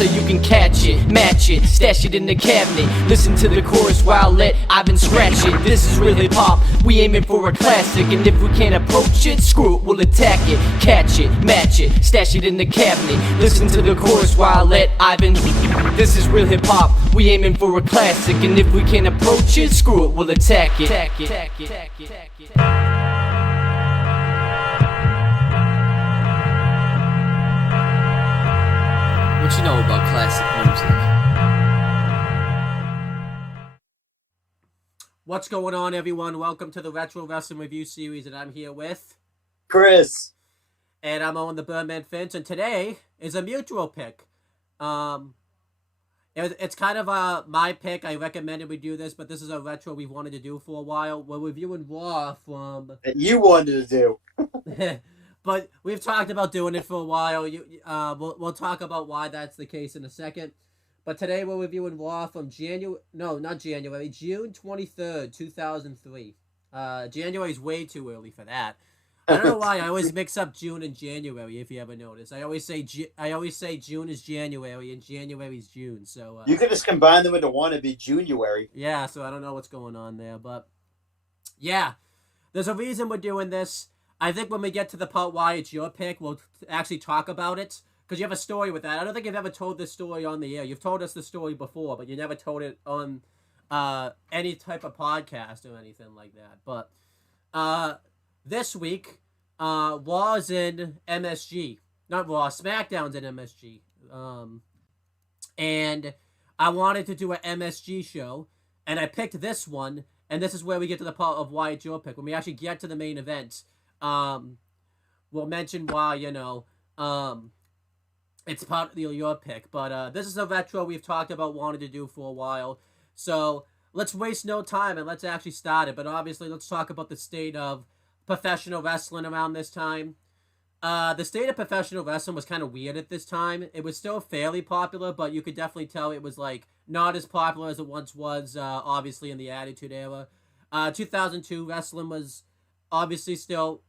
So you can catch it, match it, stash it in the cabinet. Listen to the chorus while let Ivan scratch it. This is real hip hop, we aiming for a classic. And if we can't approach it, screw it, we'll attack it. Catch it, match it, stash it in the cabinet. Listen to the chorus while let Ivan. This is real hip hop, we aiming for a classic. And if we can't approach it, screw it, we'll attack it. What you know about classic music? What's going on, everyone? Welcome to the Retro Wrestling Review Series, and I'm here with Chris. And I'm on the Birdman Fence, and today is a mutual pick. It's kind of my pick. I recommended we do this, but this is a retro we've wanted to do for a while. We're reviewing Raw from... You wanted to do. But we've talked about doing it for a while. We'll talk about why that's the case in a second. But today we're reviewing Raw from June 23rd, 2003. January's way too early for that. I don't know why I always mix up June and January. If you ever notice, I always say June is January and January is June. So you could just combine them into one and be January. Yeah. So I don't know what's going on there, but yeah, there's a reason we're doing this. I think when we get to the part why it's your pick, we'll actually talk about it. Because you have a story with that. I don't think you've ever told this story on the air. You've told us the story before, but you never told it on any type of podcast or anything like that. But this week, Raw's in MSG. Not Raw, SmackDown's in MSG. And I wanted to do an MSG show, and I picked this one. And this is where we get to the part of why it's your pick. When we actually get to the main event, we'll mention why, it's part of your pick. But this is a retro we've talked about wanting to do for a while. So let's waste no time and let's actually start it. But obviously, let's talk about the state of professional wrestling around this time. The state of professional wrestling was kind of weird at this time. It was still fairly popular, but you could definitely tell it was like not as popular as it once was, obviously in the Attitude Era. 2002 wrestling was obviously still,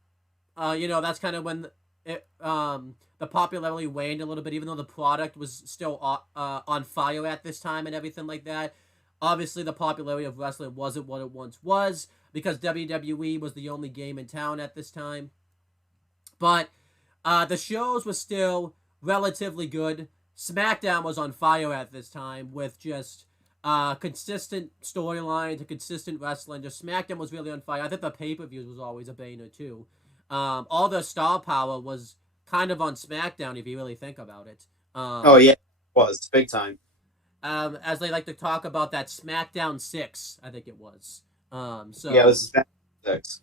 that's kind of when the popularity waned a little bit, even though the product was still on fire at this time and everything like that. Obviously, the popularity of wrestling wasn't what it once was because WWE was the only game in town at this time. But the shows were still relatively good. SmackDown was on fire at this time with just consistent storylines and consistent wrestling. Just SmackDown was really on fire. I think the pay-per-views was always a banger too. All the star power was kind of on SmackDown if you really think about it. Oh yeah, it was big time. As they like to talk about that SmackDown 6, I think it was. Yeah, it was SmackDown 6.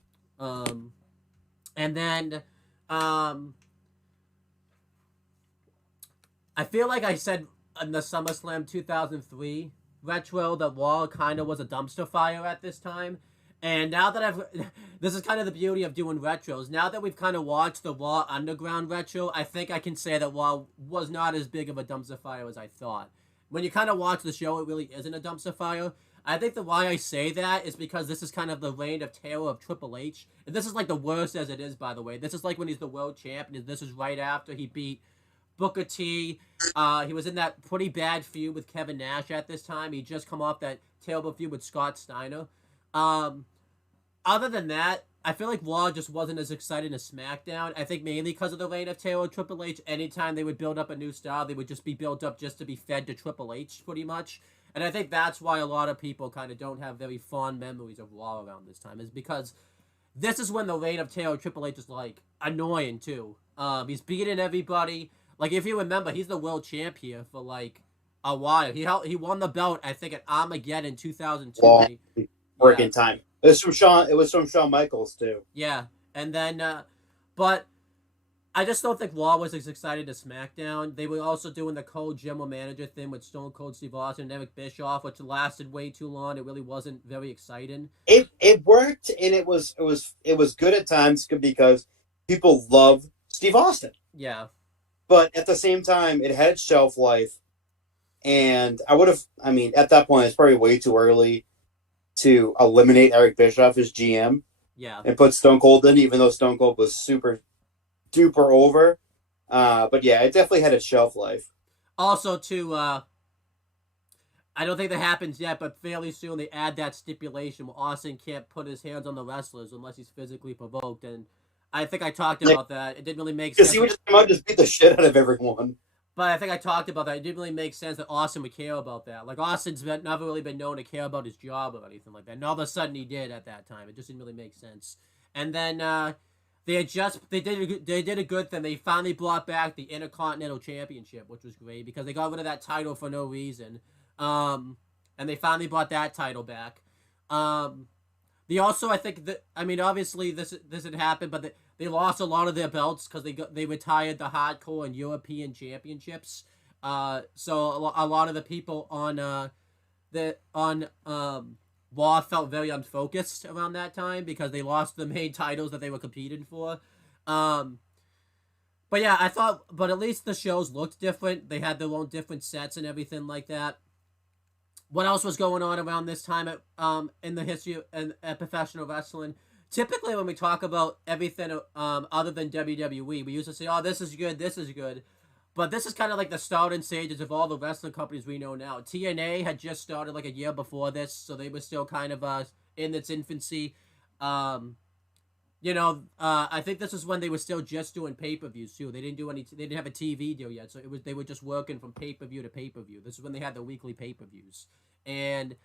And then I feel like I said in the SummerSlam 2003 retro that Raw kind of was a dumpster fire at this time. And now that this is kind of the beauty of doing retros. Now that we've kind of watched the Raw Underground retro, I think I can say that Raw was not as big of a dumpster fire as I thought. When you kind of watch the show, it really isn't a dumpster fire. I think the why I say that is because this is kind of the reign of terror of Triple H. And this is like the worst as it is, by the way. This is like when he's the world champ, and this is right after he beat Booker T. He was in that pretty bad feud with Kevin Nash at this time. He just come off that terrible feud with Scott Steiner. Other than that, I feel like Raw just wasn't as exciting as SmackDown. I think mainly because of the reign of terror of Triple H. Anytime they would build up a new star, they would just be built up just to be fed to Triple H, pretty much. And I think that's why a lot of people kind of don't have very fond memories of Raw around this time, is because this is when the reign of terror of Triple H is, like, annoying, too. He's beating everybody. Like, if you remember, he's the world champ here for, like, a while. He won the belt, I think, at Armageddon 2002. Long working time. It was from Shawn Michaels too. Yeah, and then, but I just don't think Raw was as excited as SmackDown. They were also doing the co-general manager thing with Stone Cold Steve Austin and Eric Bischoff, which lasted way too long. It really wasn't very exciting. It worked, and it was good at times because people love Steve Austin. Yeah. But at the same time, it had shelf life, and I mean, at that point, it's probably way too early to eliminate Eric Bischoff as GM. Yeah. And put Stone Cold in, even though Stone Cold was super duper over. But yeah, it definitely had a shelf life. Also, too, I don't think that happens yet, but fairly soon they add that stipulation where Austin can't put his hands on the wrestlers unless he's physically provoked. And I think I talked about that. It didn't really make sense. Because he would just come out and just beat the shit out of everyone. But I think I talked about that. It didn't really make sense that Austin would care about that. Like, Austin's never really been known to care about his job or anything like that. And all of a sudden he did at that time. It just didn't really make sense. And then they did a good thing. They finally brought back the Intercontinental Championship, which was great because they got rid of that title for no reason. And they finally brought that title back. They also, I think that, I mean, obviously this had happened, but they lost a lot of their belts because they retired the Hardcore and European Championships. So a lot of the people on Raw felt very unfocused around that time because they lost the main titles that they were competing for. But yeah, but at least the shows looked different. They had their own different sets and everything like that. What else was going on around this time in the history at professional wrestling? Typically, when we talk about everything other than WWE, we used to say, "Oh, this is good, this is good," but this is kind of like the starting stages of all the wrestling companies we know now. TNA had just started like a year before this, so they were still kind of in its infancy. I think this is when they were still just doing pay-per-views too. They didn't have a TV deal yet, so they were just working from pay-per-view to pay-per-view. This is when they had the weekly pay-per-views, and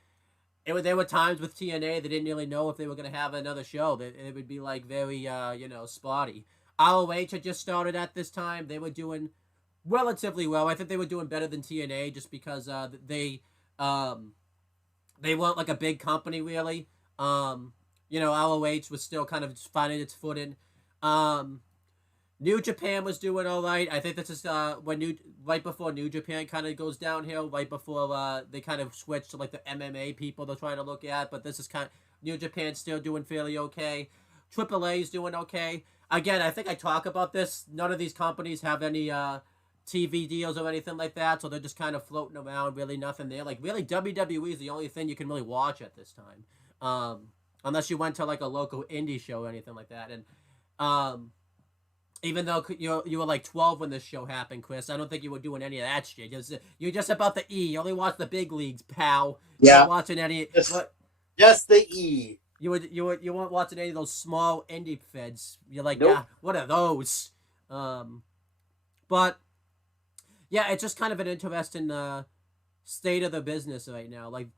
there were times with TNA they didn't really know if they were going to have another show. It would be like very spotty. ROH had just started at this time. They were doing relatively well. I think they were doing better than TNA just because they weren't like a big company really. ROH was still kind of finding its footing. New Japan was doing all right. I think this is right before New Japan kind of goes downhill. Right before they kind of switch to like the MMA people they're trying to look at. But this is New Japan still doing fairly okay. AAA is doing okay. Again, I think I talk about this. None of these companies have any TV deals or anything like that, so they're just kind of floating around. Really nothing there. Like really, WWE is the only thing you can really watch at this time. Unless you went to like a local indie show or anything like that. And even though you were like 12 when this show happened, Chris, I don't think you were doing any of that shit. You're just about the E. You only watch the big leagues, pal. You're not watching any. Just the E. You weren't watching any of those small indie feds. You're like, nope. What are those? But yeah, it's just kind of an interesting state of the business right now. Like,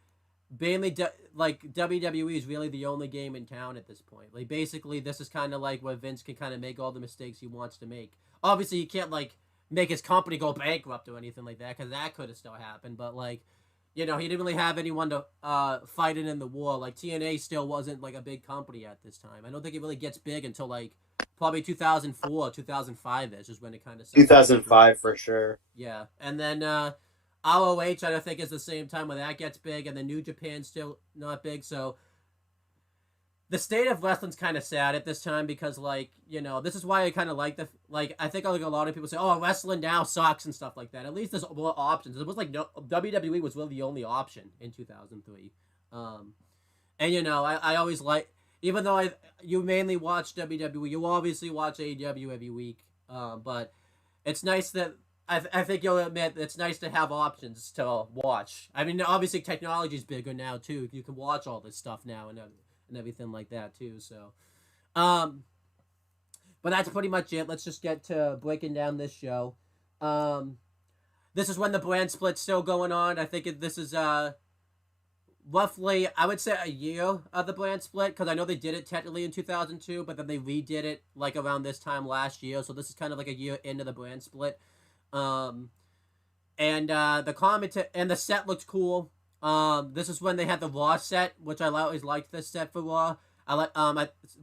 mainly, WWE is really the only game in town at this point. Like, basically, this is kind of like where Vince can kind of make all the mistakes he wants to make. Obviously, he can't, like, make his company go bankrupt or anything like that, because that could have still happened. But, like, he didn't really have anyone to fight in the war. Like, TNA still wasn't, like, a big company at this time. I don't think it really gets big until, like, probably 2004, 2005-ish is when it kind of... 2005, for sure. Yeah. And then... ROH, I don't think, is the same time when that gets big, and the New Japan's still not big, so the state of wrestling's kind of sad at this time because, like, this is why I kind of like I think like a lot of people say, oh, wrestling now sucks and stuff like that. At least there's more options. It was like, no, WWE was really the only option in 2003. And, I always like, even though you mainly watch WWE, you obviously watch AEW every week, but it's nice that I think you'll admit it's nice to have options to watch. I mean, obviously technology's bigger now too. You can watch all this stuff now and everything like that too. So, but that's pretty much it. Let's just get to breaking down this show. This is when the brand split's still going on. I think this is roughly, I would say, a year of the brand split, because I know they did it technically in 2002, but then they redid it like around this time last year. So this is kind of like a year into the brand split. And the comment and the set looked cool. This is when they had the Raw set, which I always liked this set for Raw. I like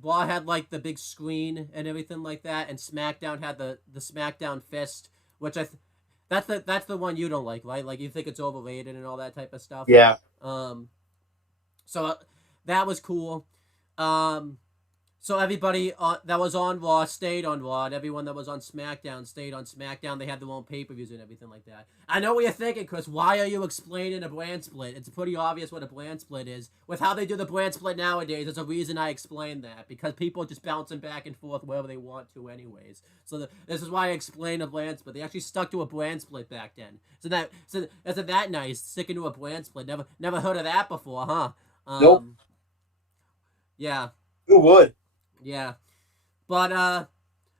Raw had like the big screen and everything like that, and SmackDown had the SmackDown Fist, which that's the one you don't like, right? Like you think it's overrated and all that type of stuff. Yeah. Um, so that was cool. Um, so everybody that was on Raw stayed on Raw, and everyone that was on SmackDown stayed on SmackDown. They had their own pay-per-views and everything like that. I know what you're thinking, Chris. Why are you explaining a brand split? It's pretty obvious what a brand split is. With how they do the brand split nowadays, there's a reason I explained that. Because people are just bouncing back and forth wherever they want to anyways. So this is why I explained a brand split. They actually stuck to a brand split back then. Isn't that nice, sticking to a brand split? Never heard of that before, huh? Nope. Yeah. Who would? Yeah. But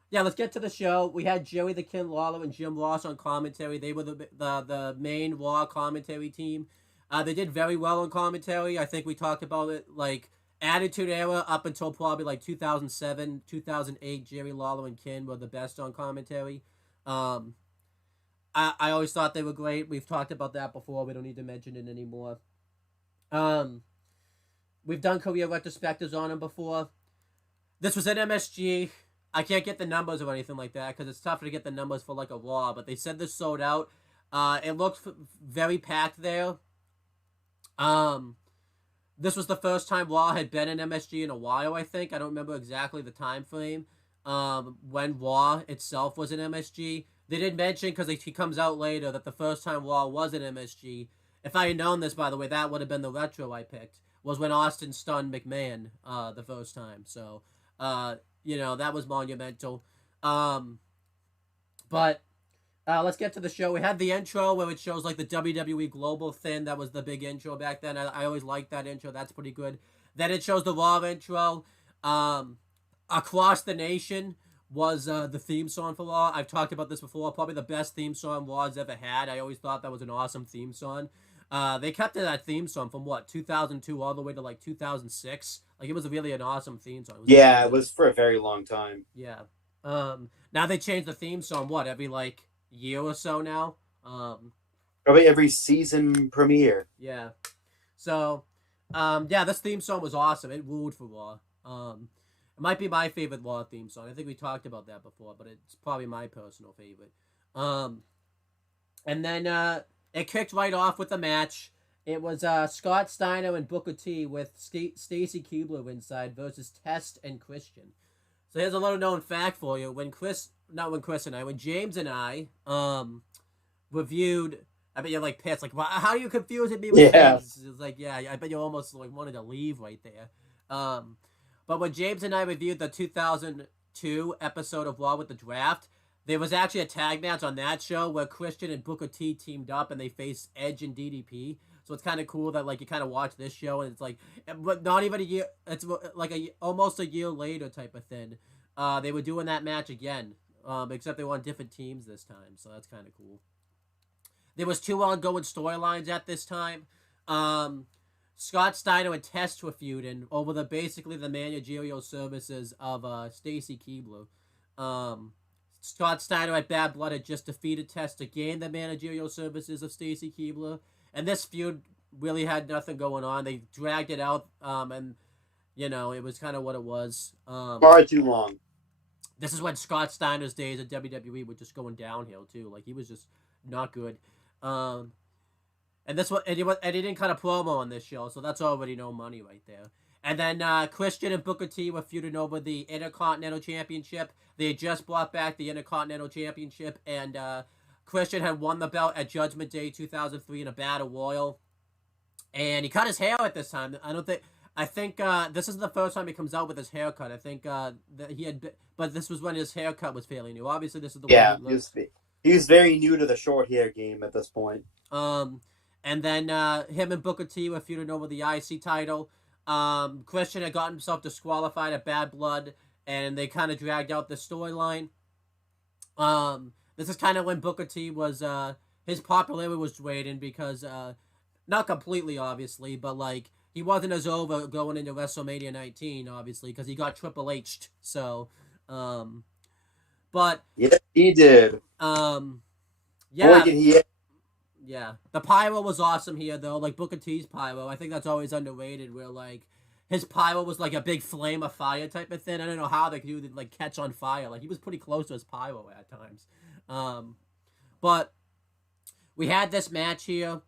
yeah, let's get to the show. We had Joey the King Lawler and Jim Ross on commentary. They were the main Raw commentary team. They did very well on commentary. I think we talked about it, like Attitude Era up until probably like 2007, 2008. Jerry Lawler and King were the best on commentary. I always thought they were great. We've talked about that before. We don't need to mention it anymore. We've done career retrospectives on them before. This was an MSG. I can't get the numbers or anything like that because it's tougher to get the numbers for like a Raw. But they said this sold out. It looked very packed there. This was the first time Raw had been in MSG in a while. I think I don't remember exactly the time frame. When Raw itself was in MSG, they did mention because he comes out later that the first time Raw was in MSG. If I had known this, by the way, that would have been the retro I picked. Was when Austin stunned McMahon the first time. So. That was monumental. But let's get to the show. We had the intro where it shows like the WWE Global thing. That was the big intro back then. I always liked that intro. That's pretty good. Then it shows the Raw intro. Across the Nation was the theme song for Raw. I've talked about this before. Probably the best theme song Raw's ever had. I always thought that was an awesome theme song. They kept that theme song from 2002 all the way to like 2006. Like it was really an awesome theme song. It was for a very long time. Yeah. Now they changed the theme song every like year or so now. Probably every season premiere. Yeah. So, this theme song was awesome. It ruled for Raw. It might be my favorite Raw theme song. I think we talked about that before, but it's probably my personal favorite. And then it kicked right off with the match. It was Scott Steiner and Booker T with Stacy Keibler inside versus Test and Christian. So here's a little known fact for you. When James and I reviewed, I bet you're like pissed. Like, how are you confusing me with James? It's like, yeah, I bet you almost like wanted to leave right there. But when James and I reviewed the 2002 episode of Raw with the Draft, there was actually a tag match on that show where Christian and Booker T teamed up and they faced Edge and DDP. So it's kind of cool that like you kind of watch this show and it's like, but not even a year. It's like almost a year later type of thing. They were doing that match again, except they were on different teams this time. So that's kind of cool. There was 2 ongoing storylines at this time. Scott Steiner and Test were feuding over basically the managerial services of Stacy Keibler. Scott Steiner at Bad Blood had just defeated Test to gain the managerial services of Stacy Keibler. And this feud really had nothing going on. They dragged it out, and, it was kind of what it was. Far too long. This is when Scott Steiner's days at WWE were just going downhill, too. Like, he was just not good. And he didn't cut a promo on this show, so that's already no money right there. And then Christian and Booker T were feuding over the Intercontinental Championship. They had just brought back the Intercontinental Championship, and Christian had won the belt at Judgment Day 2003 in a Battle Royal. And he cut his hair at this time. I think this is the first time he comes out with his haircut. I think that but this was when his haircut was fairly new. Obviously, this is the way he looks. He was very new to the short hair game at this point. And then him and Booker T were feuding over the IC title. Christian had gotten himself disqualified at Bad Blood, and they kind of dragged out the storyline. This is kind of when Booker T was, his popularity was drained because, not completely, obviously, but, like, he wasn't as over going into WrestleMania 19, obviously, because he got Triple H'd, so, but... Yeah, he did. Yeah. Boy, did he... Yeah. The pyro was awesome here, though, like Booker T's pyro. I think that's always underrated, where, like, his pyro was like a big flame of fire type of thing. I don't know how they could do like catch on fire. Like he was pretty close to his pyro at times. But we had this match here.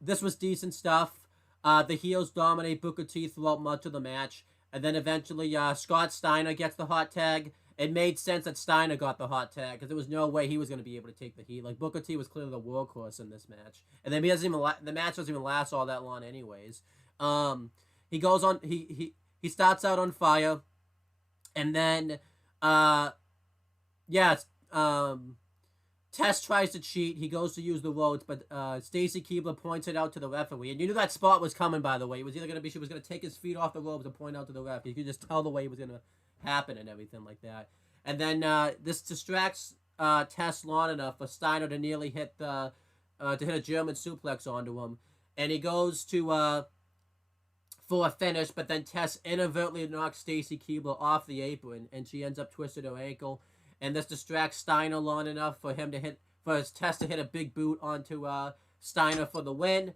This was decent stuff. The heels dominate Booker T throughout much of the match. And then eventually Scott Steiner gets the hot tag. It made sense that Steiner got the hot tag because there was no way he was going to be able to take the heat. Like, Booker T was clearly the workhorse in this match. And then the match doesn't even last all that long anyways. He goes on, he starts out on fire. And then, Test tries to cheat. He goes to use the ropes, but Stacy Keibler points it out to the referee. And you knew that spot was coming, by the way. It was either going to be she was going to take his feet off the ropes and point out to the ref. You could just tell the way it was going to happen and everything like that. And then this distracts Test long enough for Steiner to nearly hit a German suplex onto him. And he goes to for a finish, but then Test inadvertently knocks Stacy Keibler off the apron, and she ends up twisting her ankle. And this distracts Steiner long enough for his Test to hit a big boot onto Steiner for the win.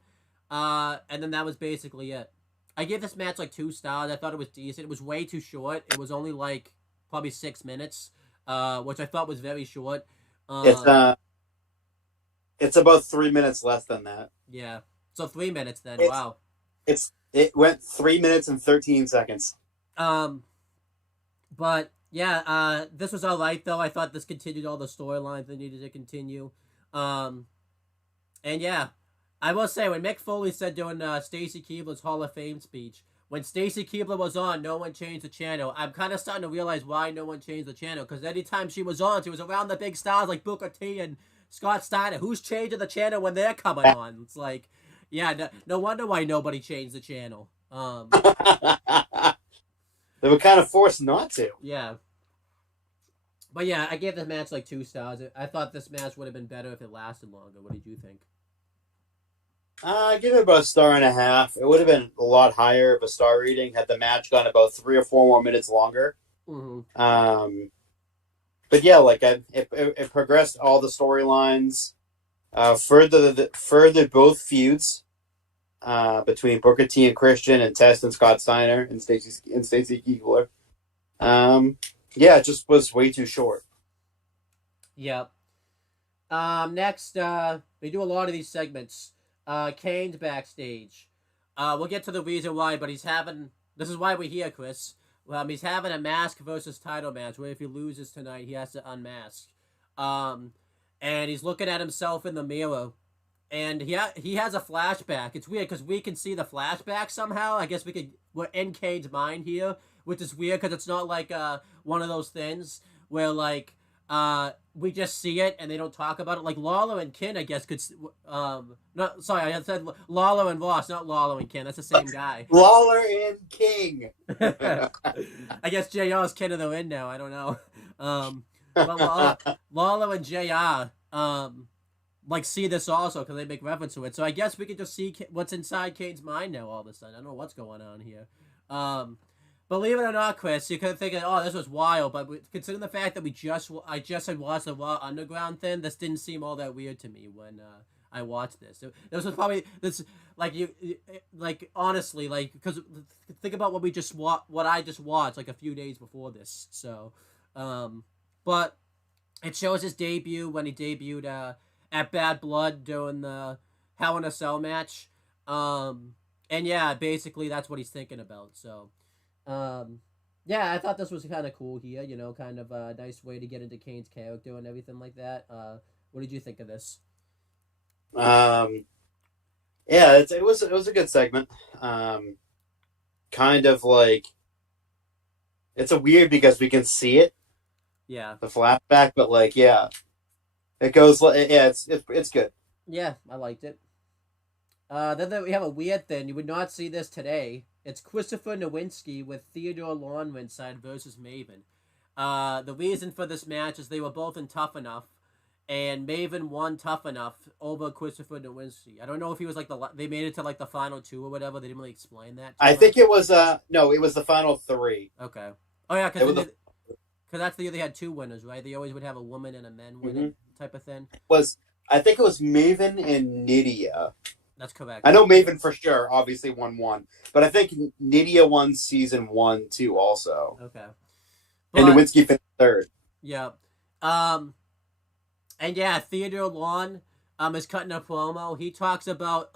And then that was basically it. I gave this match like 2 stars. I thought it was decent. It was way too short. It was only like probably 6 minutes, which I thought was very short. It's about 3 minutes less than that. Yeah. So 3 minutes then. Wow. It went 3 minutes and 13 seconds. But yeah, this was all right though. I thought this continued all the storylines that needed to continue. And yeah, I will say when Mick Foley said during Stacy Keibler's Hall of Fame speech, when Stacy Keibler was on, no one changed the channel. I'm kind of starting to realize why no one changed the channel, because anytime she was on, she was around the big stars like Booker T and Scott Steiner. Who's changing the channel when they're coming on? It's like, yeah, no wonder why nobody changed the channel. They were kind of forced not to. Yeah. But yeah, I gave this match like 2 stars. I thought this match would have been better if it lasted longer. What did you think? I give it about 1.5 stars. It would have been a lot higher of a star rating had the match gone about 3 or 4 more minutes longer. Mm-hmm. But yeah, like it progressed all the storylines, furthered both feuds between Booker T and Christian and Test and Scott Steiner and Stacy Keibler. Yeah, it just was way too short. Yep. Next, we do a lot of these segments. Kane's backstage. We'll get to the reason why, but this is why we're here, Chris. He's having a mask versus title match where if he loses tonight, he has to unmask. And he's looking at himself in the mirror, and he has a flashback. It's weird because we can see the flashback somehow. I guess we're in Kane's mind here, which is weird because it's not like one of those things where like we just see it and they don't talk about it. Like Lawler and Kin, I guess I said Lawler and Ross, not Lawler and Kin. That's the same guy. Lawler and King. I guess JR's Kin of the Ring now. I don't know. But Lawler and JR like see this also because they make reference to it. So I guess we could just see what's inside Kane's mind now all of a sudden. I don't know what's going on here. Believe it or not, Chris, you could think, oh, this was wild, but considering the fact that I just had watched the Raw Underground thing, this didn't seem all that weird to me when I watched this. This was probably honestly, like, because think about what I just watched like a few days before this. So, but it shows his debut when he debuted at Bad Blood during the Hell in a Cell match, and yeah, basically that's what he's thinking about. So. Yeah, I thought this was kind of cool here, kind of a nice way to get into Kane's character and everything like that. What did you think of this? Yeah, it was a good segment. Kind of like it's a weird because we can see it. Yeah. The flashback, but like, yeah, it goes. Yeah, it's good. Yeah, I liked it. Then we have a weird thing. You would not see this today. It's Christopher Nowinski with Theodore Lawn ringside versus Maven. The reason for this match is they were both in Tough Enough, and Maven won Tough Enough over Christopher Nowinski. I don't know if he was like they made it to like the final 2 or whatever. They didn't really explain that. I think it was no, it was the final 3. Okay. Oh yeah, because that's the year they had 2 winners, right? They always would have a woman and a men winning type of thing. I think it was Maven and Nydia. That's correct. I know Maven for sure, obviously won one, but I think Nydia won season 1 too, also, Okay, and but Nowinski finished third. yeah, um, and yeah, Theodore Lawn is cutting a promo. He talks about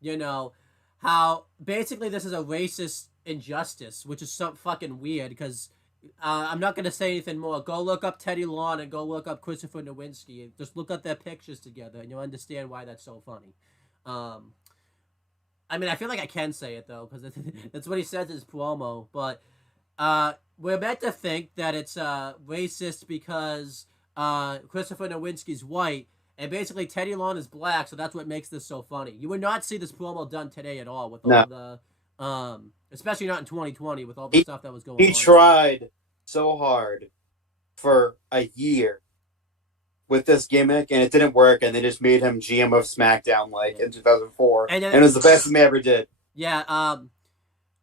you know, how basically this is a racist injustice, which is so fucking weird because I'm not going to say anything more. Go look up Teddy Long and go look up Christopher Nowinski. Just look up their pictures together and you'll understand why that's so funny. Um, I mean, I feel like I can say it though because that's what he says in his promo. But we're meant to think that it's racist because Christopher Nowinski's white, and basically Teddy Long is black, so that's what makes this so funny. You would not see this promo done today at all with No, all the, especially not in 2020 with all the he stuff that was going he on. tried so hard for a year with this gimmick, and it didn't work, and they just made him GM of SmackDown like Yeah. in 2004, And then, and it was the best thing they ever did. yeah,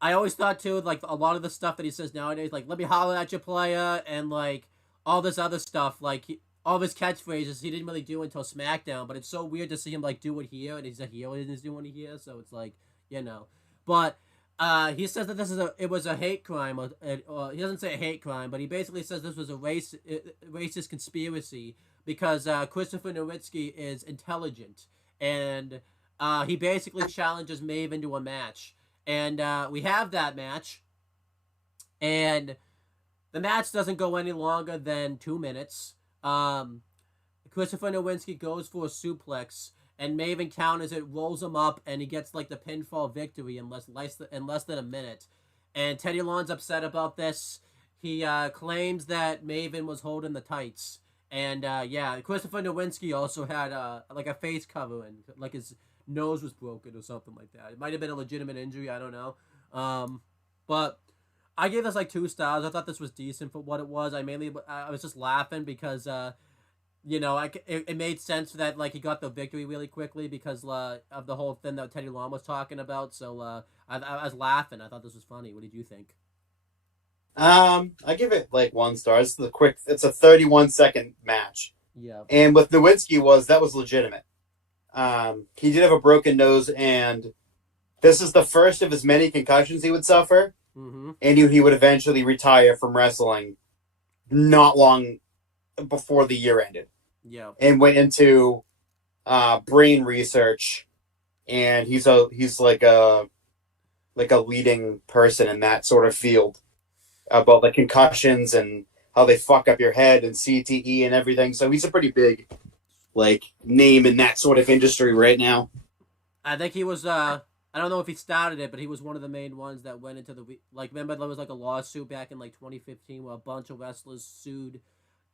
I always thought too, like a lot of the stuff that he says nowadays, like "Let me holler at your player" and like all this other stuff, like all of his catchphrases, he didn't really do until SmackDown. But it's so weird to see him like do it here, and he's a heel and he's doing it here, so it's like you know. But he says that it was a hate crime, or he doesn't say a hate crime, but he basically says this was a racist conspiracy because Christopher Nowitzki is intelligent, and he basically challenges Maven to a match. And we have that match, and the match doesn't go any longer than 2 minutes. Christopher Nowinski goes for a suplex, and Maven counters it, rolls him up, and he gets like the pinfall victory in less than a minute. And Teddy Long's upset about this. He claims that Maven was holding the tights, and yeah, Christopher Nowinski also had like a face cover and like his nose was broken or something like that. It might have been a legitimate injury. I don't know. But I gave this like 2 stars. I thought this was decent for what it was. I was just laughing because it made sense that like he got the victory really quickly because of the whole thing that Teddy Long was talking about. So I was laughing. I thought this was funny. What did you think? I give it like 1 star. It's a 31-second match, Yeah. and with Nowinski that was legitimate. He did have a broken nose, and this is the first of his many concussions he would suffer, Mm-hmm. and he would eventually retire from wrestling not long before the year ended, Yeah. and went into brain research, and he's like a leading person in that sort of field about like concussions and how they fuck up your head and CTE and everything. So he's a pretty big like name in that sort of industry right now. I think he was. I don't know if he started it, but he was one of the main ones that went into the like. Remember, there was like a lawsuit back in like 2015 where a bunch of wrestlers sued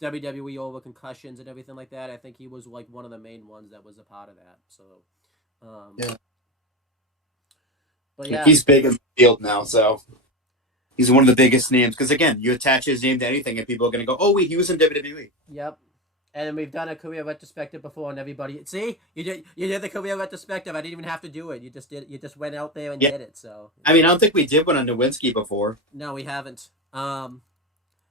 WWE over concussions and everything like that. I think he was like one of the main ones that was a part of that. So, Yeah, but like yeah, he's big in the field now, so he's one of the biggest names. Because again, you attach his name to anything, and people are going to go, "Oh, wait, he was in WWE." yep. And we've done a career retrospective before, and everybody see you did the career retrospective. I didn't even have to do it. You just went out there and Yeah, did it. So I mean, I don't think we did one on Nowinski before. no, we haven't. Do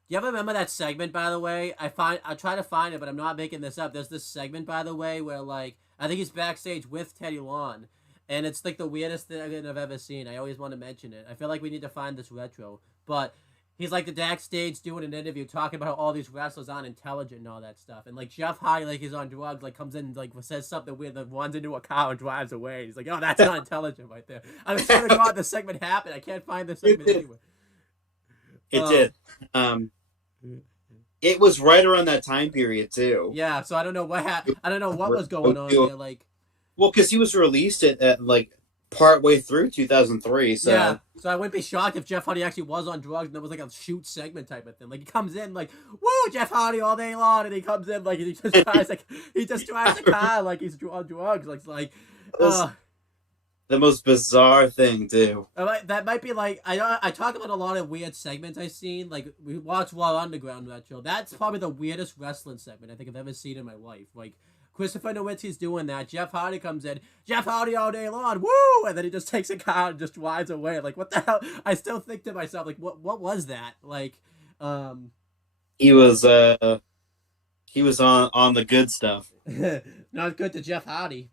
you ever remember that segment? By the way, I try to find it, but I'm not making this up. There's this segment, by the way, where like I think he's backstage with Teddy Long, and it's like the weirdest thing I've ever seen. I always want to mention it. I feel like we need to find this retro, but he's like the backstage doing an interview talking about how all these wrestlers aren't intelligent and all that stuff. And like Jeff Hardy, like he's on drugs, like comes in and like says something weird, like runs into a car and drives away. He's like, oh, that's not intelligent right there. I swear to God, the segment happened. I can't find the segment anywhere. It did. It was right around that time period too. Yeah, so I don't know I don't know what was going on there. Like, well, because he was released at like part way through 2003. So yeah, so I wouldn't be shocked if Jeff Hardy actually was on drugs and there was like a shoot segment type of thing. Like he comes in like, "Woo, Jeff Hardy all day long," and he comes in like he just drives a car like he's on drugs. Like the most bizarre thing too. that might be like I talk about a lot of weird segments I've seen. Like we watched Raw Underground Retro. That's probably the weirdest wrestling segment I think I've ever seen in my life. Like Christopher Nowinski's doing that. Jeff Hardy comes in. Jeff Hardy all day long. Woo! And then he just takes a car and just drives away. Like what the hell? I still think to myself like what was that? Like he was on the good stuff. not good to Jeff Hardy.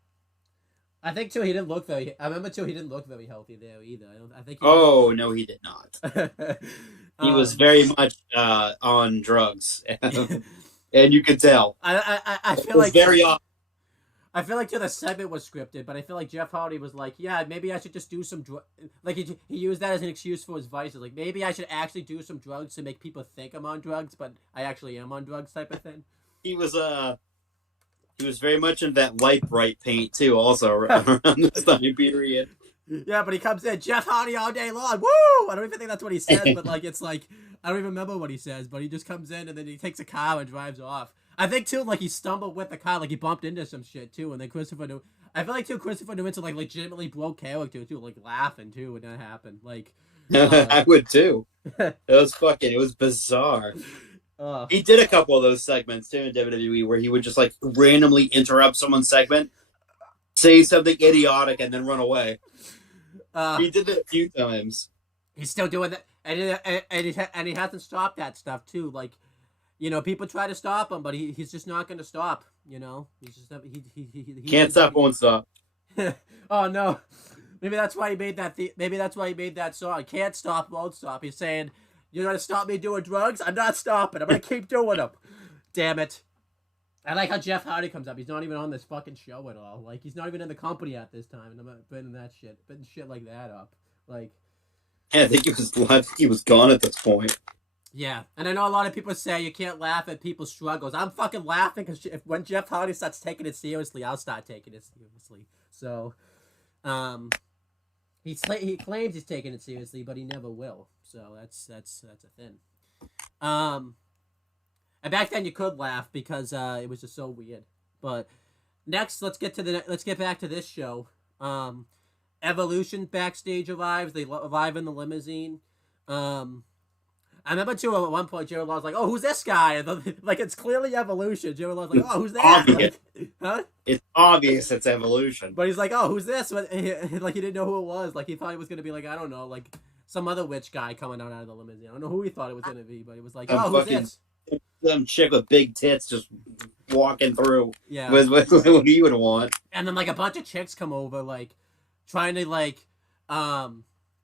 I think too he didn't look very. I remember too he didn't look very healthy there either. I don't. I think he. Oh no, he did not. He was um. very much on drugs, and you could tell. I It feel was like very off. I feel like too the segment was scripted, but I feel like Jeff Hardy was like, yeah, maybe I should just do some like he used that as an excuse for his vices. Like maybe I should actually do some drugs to make people think I'm on drugs, but I actually am on drugs type of thing. He was he was very much in that light bright paint too. Also around this time period. Yeah, but he comes in Jeff Hardy all day long. Woo! I don't even think that's what he says, but like it's like I don't even remember what he says, but he just comes in and then he takes a car and drives off. I think too, like he stumbled with the car, like he bumped into some shit too, and then I feel like too Christopher Newman like legitimately broke character too, like laughing too when that happened. Like, I would too. It was bizarre. uh, He did a couple of those segments too in WWE where he would just like randomly interrupt someone's segment, say something idiotic, and then run away. uh, He did it a few times. he's still doing that, and he hasn't stopped that stuff too. Like, you know, people try to stop him, but he's just not going to stop. You know, he's just he Can't stop, won't stop. Oh no, maybe that's why he made that. Maybe that's why he made that song. Can't stop, won't stop. He's saying, "You're gonna stop me doing drugs? I'm not stopping. I'm gonna keep doing them." Damn it! I like how Jeff Hardy comes up. He's not even on this fucking show at all. Like he's not even in the company at this time, and I'm not putting shit like that up. Like, Yeah, I think he was gone at this point. yeah, and I know a lot of people say you can't laugh at people's struggles. I'm fucking laughing because when Jeff Hardy starts taking it seriously, I'll start taking it seriously. So, um, he claims he's taking it seriously, but he never will. So that's a thing. Um, and back then you could laugh because it was just so weird. But next, let's get back to this show. Evolution backstage arrives. They arrive in the limousine. I remember too at one point Jerry Law's like, "Oh, who's this guy?" And like it's clearly Evolution. Jerry Law's like, "Oh, who's that?" Obvious. Like, huh? It's obvious it's Evolution. But he's like, "Oh, who's this?" But like he didn't know who it was. Like he thought it was gonna be like I don't know, like some other witch guy coming out of the limousine. I don't know who he thought it was gonna be, but he was like, I'm "Oh, who's fucking this?" some chick with big tits just walking through Yeah. with what you would want. And then like a bunch of chicks come over, like trying to like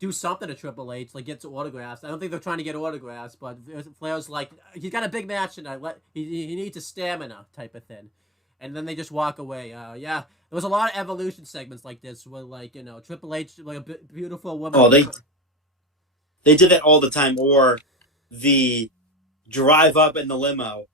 do something to Triple H, like get autographs. I don't think they're trying to get autographs, but Flair's like he's got a big match tonight. He needs a stamina type of thing. And then they just walk away. Yeah, there was a lot of Evolution segments like this where, like, you know, Triple H, like a beautiful woman. Oh, they did that all the time. Or the drive up in the limo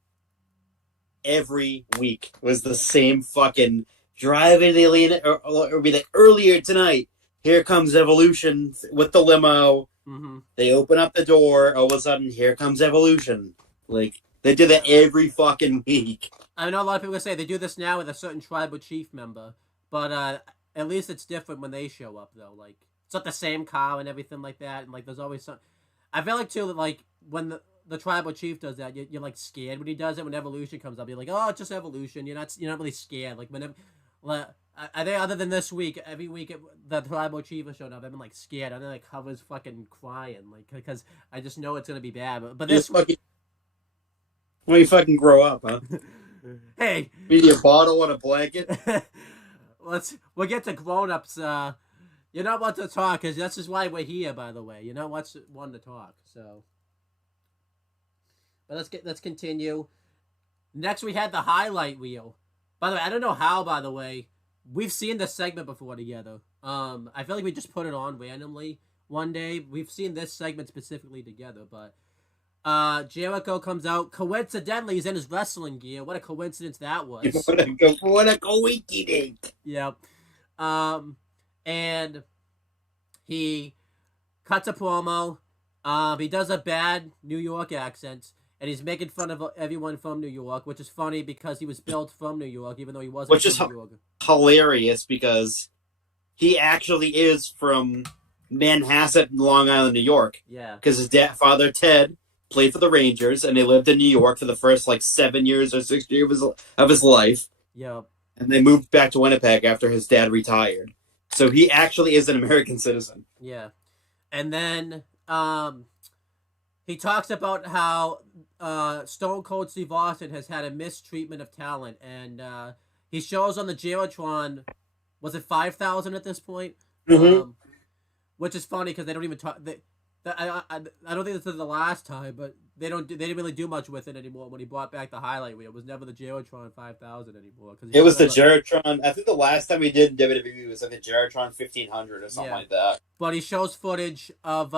every week was the same fucking drive in the arena, or be like earlier tonight. Here comes Evolution with the limo. Mm-hmm. They open up the door. All of a sudden, here comes Evolution. Like they did that every fucking week. I know a lot of people say they do this now with a certain tribal chief member, but at least it's different when they show up though. Like it's not the same car and everything like that, and like there's always some. I feel like too that like when the tribal chief does that, you're like scared when he does it. When Evolution comes up, you're like, oh, it's just Evolution. You're not really scared. Like whenever, I think other than this week, every week the tribal chief has shown up, I've been like scared. I'm like covers fucking crying, like because I just know it's gonna be bad. But this fucking, when you fucking grow up, huh? Hey, maybe a bottle and a blanket. We'll get to grown-ups. You're not one to talk, because this is why we're here, by the way. You're not one to talk, so. But let's continue. Next, we had the highlight reel. By the way, I don't know how, by the way. We've seen this segment before together. I feel like we just put it on randomly one day. We've seen this segment specifically together, but Jericho comes out. Coincidentally, he's in his wrestling gear. What a coincidence that was. What a coincidence. Yep. And he cuts a promo. He does a bad New York accent, and he's making fun of everyone from New York, which is funny because he was built from New York, even though he wasn't from New York. Hilarious because he actually is from Manhasset, Long Island, New York. Yeah. Because his father, Ted, played for the Rangers, and they lived in New York for the first, 7 years or 6 years of his life. Yep. And they moved back to Winnipeg after his dad retired. So he actually is an American citizen. Yeah. And then he talks about how Stone Cold Steve Austin has had a mistreatment of talent, and he shows on the Jumbotron Was it 5,000 at this point? Mm-hmm. Um, which is funny because they don't even talk. I don't think this is the last time, but they didn't really do much with it anymore when he brought back the highlight reel. It was never the Gerotron 5,000 anymore because he It showed was all the the Geratron. I think the last time we did in WWE was like the Geratron 1500 or something yeah, like that. but he shows footage of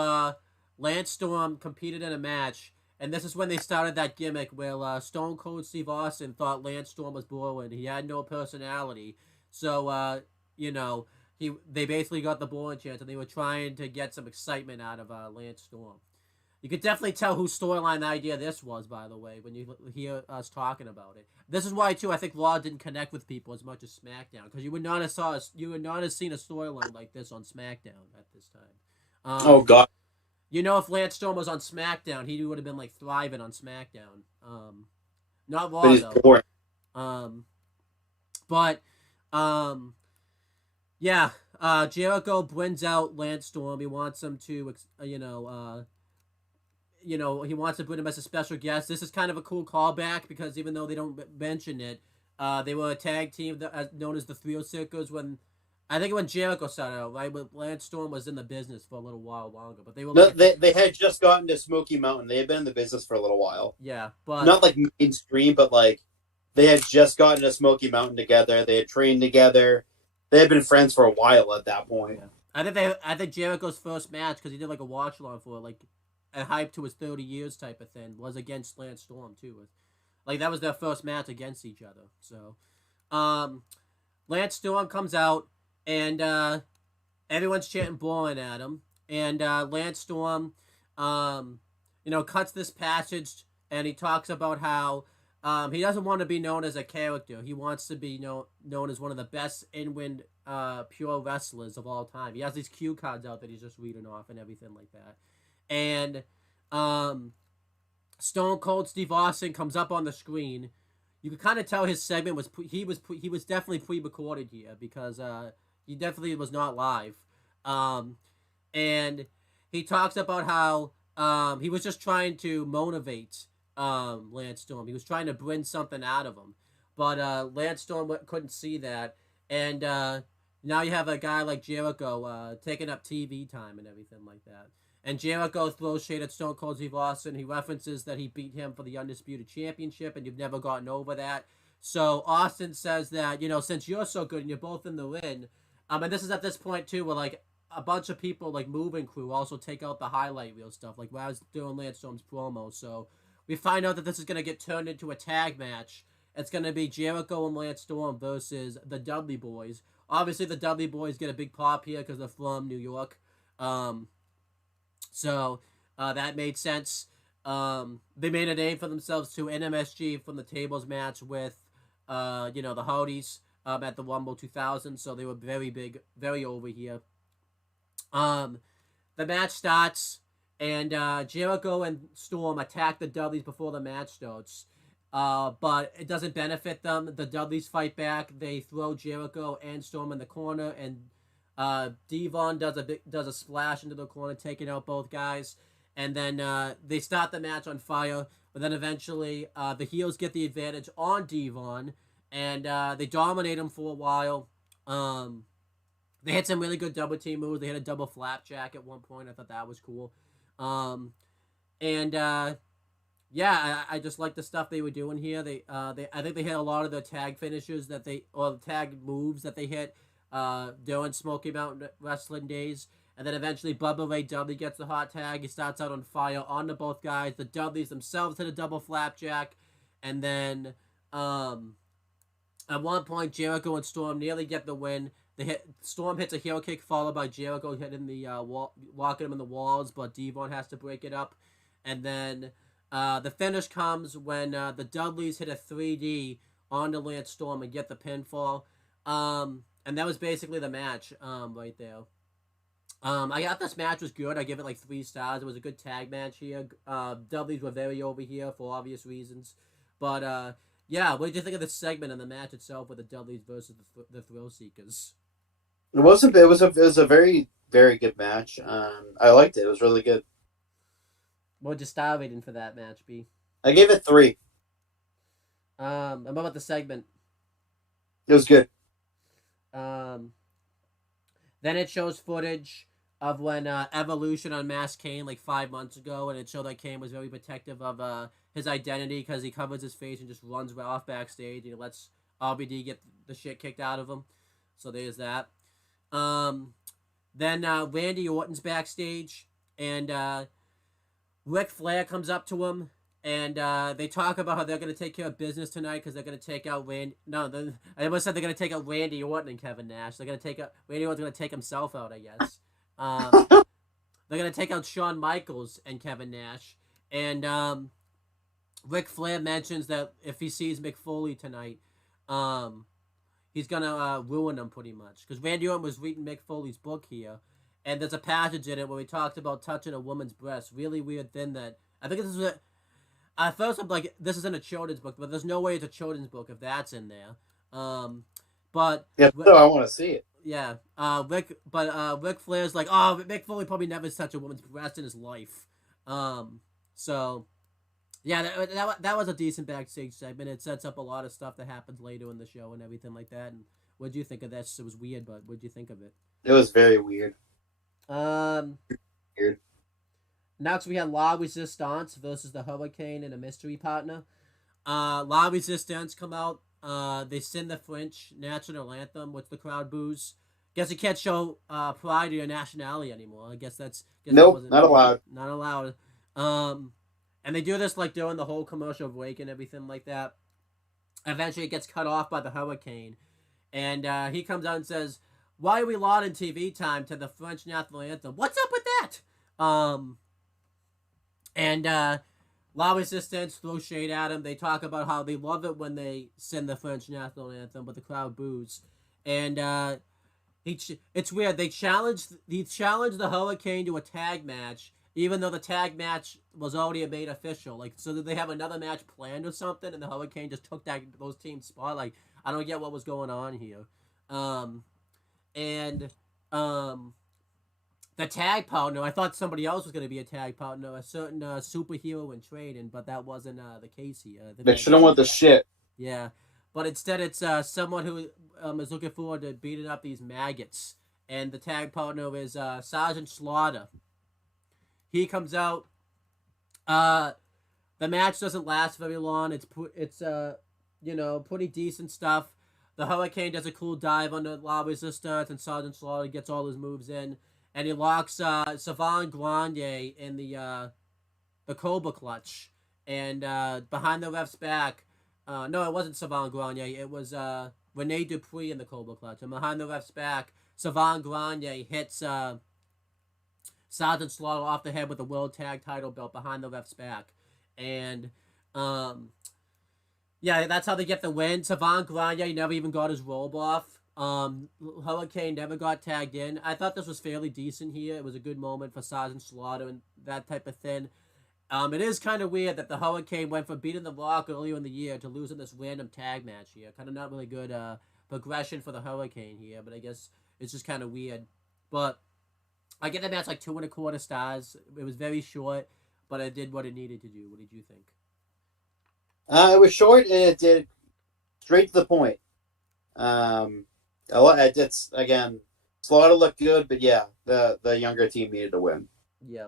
Lance Storm competed in a match, and this is when they started that gimmick where Stone Cold Steve Austin thought Lance Storm was boring. He had no personality, so you know they basically got the boring chance, and they were trying to get some excitement out of Lance Storm. You could definitely tell whose storyline idea this was, by the way, when you hear us talking about it. This is why, too, I think Raw didn't connect with people as much as SmackDown, because you would not have seen a storyline like this on SmackDown at this time. Oh God, If Lance Storm was on SmackDown, he would have been like thriving on SmackDown. Not but Raw he's though. boring. Um, but um, yeah, Jericho brings out Lance Storm. He wants him to, he wants to put him as a special guest. This is kind of a cool callback because even though they don't mention it, they were a tag team known as the Thrill Seekers when Jericho started out, right? But Lance Storm was in the business for a little while longer, but they were No, like they had just gotten to Smoky Mountain. They had been in the business for a little while. yeah, but Not like mainstream, but like they had just gotten to Smoky Mountain together. They had trained together. They had been friends for a while at that point. yeah, I think Jericho's first match because he did like a watch along for like a hype to his 30 years type of thing was against Lance Storm too. Like that was their first match against each other. So, Lance Storm comes out and everyone's chanting blowing at him, and Lance Storm, cuts this passage and he talks about how he doesn't want to be known as a character. He wants to be known as one of the best in-wind pure wrestlers of all time. He has these cue cards out that he's just reading off and everything like that. And Stone Cold Steve Austin comes up on the screen. You could kind of tell his segment he was definitely pre-recorded here because he definitely was not live. And he talks about how he was just trying to motivate Lance Storm. He was trying to bring something out of him, but Lance Storm couldn't see that. And now you have a guy like Jericho taking up TV time and everything like that. And Jericho throws shade at Stone Cold Steve Austin. He references that he beat him for the Undisputed Championship, and you've never gotten over that. So Austin says that, since you're so good and you're both in the ring, and this is at this point, too, where, like, a bunch of people, like, moving crew also take out the highlight reel stuff, like when I was doing Lance Storm's promo. So we find out that this is going to get turned into a tag match. It's going to be Jericho and Lance Storm versus the Dudley Boys. Obviously, the Dudley Boys get a big pop here because they're from New York. So that made sense. They made a name for themselves too. NMSG from the tables match with, the Hardys at the Rumble 2000. So they were very big, very over here. The match starts, and Jericho and Storm attack the Dudleys before the match starts. But it doesn't benefit them. The Dudleys fight back. They throw Jericho and Storm in the corner, and Devon does a splash into the corner, taking out both guys, and then they start the match on fire. But then eventually, the heels get the advantage on Devon, and they dominate him for a while. They had some really good double team moves. They had a double flapjack at one point. I thought that was cool. I just like the stuff they were doing here. I think they hit a lot of the tag finishes or the tag moves that they hit during Smoky Mountain Wrestling days. And then eventually Bubba Ray Dudley gets the hot tag. He starts out on fire onto both guys. The Dudleys themselves hit a double flapjack. And then at one point, Jericho and Storm nearly get the win. Storm hits a heel kick followed by Jericho hitting the walking him in the walls, but Devon has to break it up. And then the finish comes when the Dudleys hit a 3D onto Lance Storm and get the pinfall. And that was basically the match right there. I thought this match was good. I give it like 3 stars. It was a good tag match here. Dudleys were very over here for obvious reasons. But what did you think of the segment and the match itself with the Dudleys versus the Thrill Seekers? It was a very, very good match. I liked it. It was really good. What would your star rating for that match be? I gave it 3. And what about the segment? It was good. Um, Then it shows footage of when Evolution unmasked Kane like 5 months ago, and it showed that Kane was very protective of his identity because he covers his face and just runs right off backstage and he lets RBD get the shit kicked out of him. So there's that. Then Randy Orton's backstage, and Ric Flair comes up to him, and they talk about how they're going to take care of business tonight because they're going to take out Randy. No, I almost said they're going to take out Randy Orton and Kevin Nash. They're going to take out Randy Orton's going to take himself out, I guess. They're going to take out Shawn Michaels and Kevin Nash, and Ric Flair mentions that if he sees Mick Foley tonight, he's gonna ruin him pretty much. Because Randy Orton was reading Mick Foley's book here, and there's a passage in it where he talked about touching a woman's breast. Really weird thing that I think this is. At first, I'm like, this isn't a children's book, but there's no way it's a children's book if that's in there. But Yeah, so I want to see it. yeah, Ric Flair's like, oh, Mick Foley probably never touched a woman's breast in his life. So yeah, that was a decent backstage segment. It sets up a lot of stuff that happens later in the show and everything like that. And what do you think of this? It was weird, but what do you think of it? It was very weird. Weird. Next, we had La Resistance versus the Hurricane and a mystery partner. La Resistance come out. They sing the French national anthem, which the crowd boos. Guess you can't show pride of your nationality anymore. I guess nope, not allowed. Not allowed. And they do this like during the whole commercial break and everything like that. Eventually, it gets cut off by the Hurricane, and he comes out and says, "Why are we lauding TV time to the French national anthem? What's up with that?" And La Resistance throws shade at him. They talk about how they love it when they sing the French national anthem, but the crowd boos. And it's weird. They challenged the Hurricane to a tag match, even though the tag match was already made official. Like, so did they have another match planned or something, and the Hurricane just took those teams' spot? Like, I don't get what was going on here. The tag partner, I thought somebody else was going to be a tag partner, a certain superhero in training, but that wasn't the case here. They should have went the shit. Yeah, but instead it's someone who is looking forward to beating up these maggots, and the tag partner is Sergeant Slaughter. He comes out. The match doesn't last very long. It's pretty decent stuff. The Hurricane does a cool dive under La Resistance, and Sergeant Slaughter gets all his moves in. And he locks Savon Grande in the Cobra Clutch. And behind the ref's back, no, it wasn't Savon Grande. It was Rene Dupree in the Cobra Clutch. And behind the ref's back, Savon Grande hits Sergeant Slaughter off the head with the World Tag Title belt behind the ref's back. And yeah, that's how they get the win. Savon Grande never even got his robe off. Hurricane never got tagged in. I thought this was fairly decent here. It was a good moment for Sergeant Slaughter and that type of thing. It is kind of weird that the Hurricane went from beating The Rock earlier in the year to losing this random tag match here. Kind of not really good progression for the Hurricane here, but I guess it's just kind of weird. But I get the match like 2.25 stars. It was very short, but it did what it needed to do. What did you think? It was short and it did straight to the point. It's again, Slaughter looked good, but yeah, the younger team needed to win. Yeah.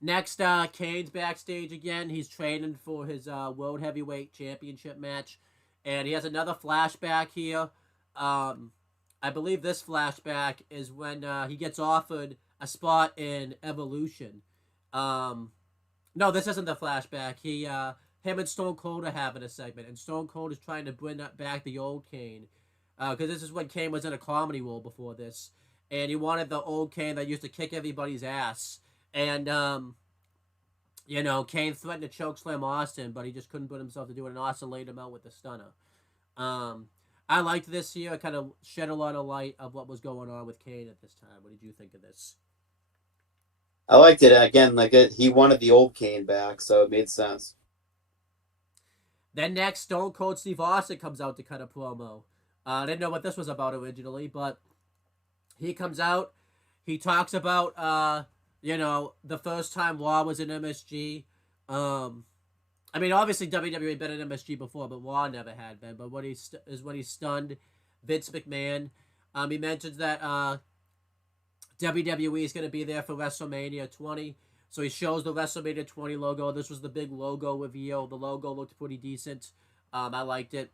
Next, Kane's backstage again. He's training for his World Heavyweight Championship match, and he has another flashback here. I believe this flashback is when he gets offered a spot in Evolution. No, this isn't the flashback. Him and Stone Cold are having a segment, and Stone Cold is trying to bring back the old Kane, because this is when Kane was in a comedy role before this, and he wanted the old Kane that used to kick everybody's ass, and Kane threatened to chokeslam Austin, but he just couldn't put himself to do it, and Austin laid him out with the stunner. I liked this here. It kind of shed a lot of light of what was going on with Kane at this time. What did you think of this? I liked it. Again, he wanted the old Kane back, so it made sense. Then next, Stone Cold Steve Austin comes out to cut a promo. I didn't know what this was about originally, but he comes out. He talks about, the first time Raw was in MSG. I mean, obviously WWE been in MSG before, but Raw never had been. But when he's stunned Vince McMahon. He mentions that WWE is going to be there for WrestleMania 20. So he shows the WrestleMania 20 logo. This was the big logo reveal. The logo looked pretty decent. I liked it.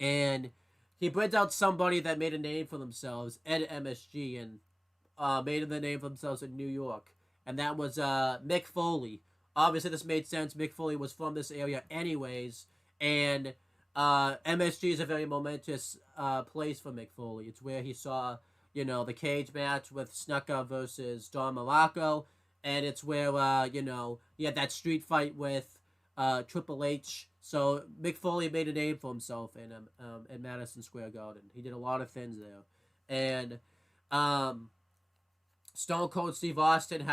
And he brings out somebody that made a name for themselves, Ed MSG, and made the name for themselves in New York. And that was Mick Foley. Obviously, this made sense. Mick Foley was from this area anyways. And MSG is a very momentous place for Mick Foley. It's where he saw, the cage match with Snuka versus Don Morocco. And it's where, he had that street fight with Triple H. So Mick Foley made a name for himself in Madison Square Garden. He did a lot of things there. And Stone Cold Steve Austin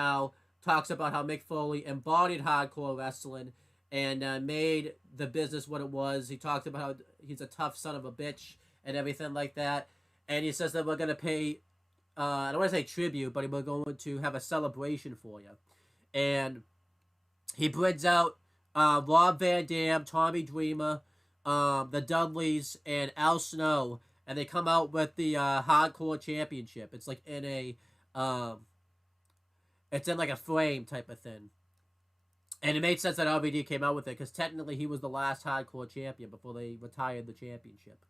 talks about how Mick Foley embodied hardcore wrestling and made the business what it was. He talked about how he's a tough son of a bitch and everything like that. And he says that we're going to pay, I don't want to say tribute, but we're going to have a celebration for you. And he brings out Rob Van Dam, Tommy Dreamer, the Dudleys, and Al Snow. And they come out with the Hardcore Championship. It's like in a... it's in like a frame type of thing. And it made sense that RVD came out with it because technically he was the last hardcore champion before they retired the championship.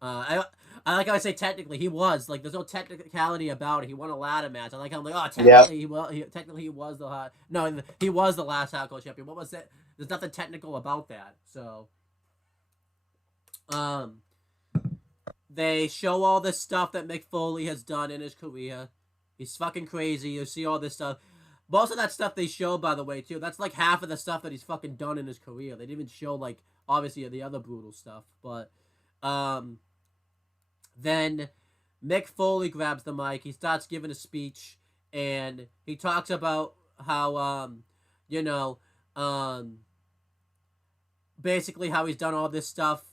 I like how I say technically he was, like, there's no technicality about it. He won a ladder match. I like how I'm like, oh, technically he was he was the last hardcore champion. What was it? There's nothing technical about that. So they show all this stuff that Mick Foley has done in his career. He's fucking crazy. You see all this stuff. Most of that stuff they show, by the way, too. That's like half of the stuff that he's fucking done in his career. They didn't even show, like, obviously the other brutal stuff. But then Mick Foley grabs the mic. He starts giving a speech. And he talks about how, basically how he's done all this stuff.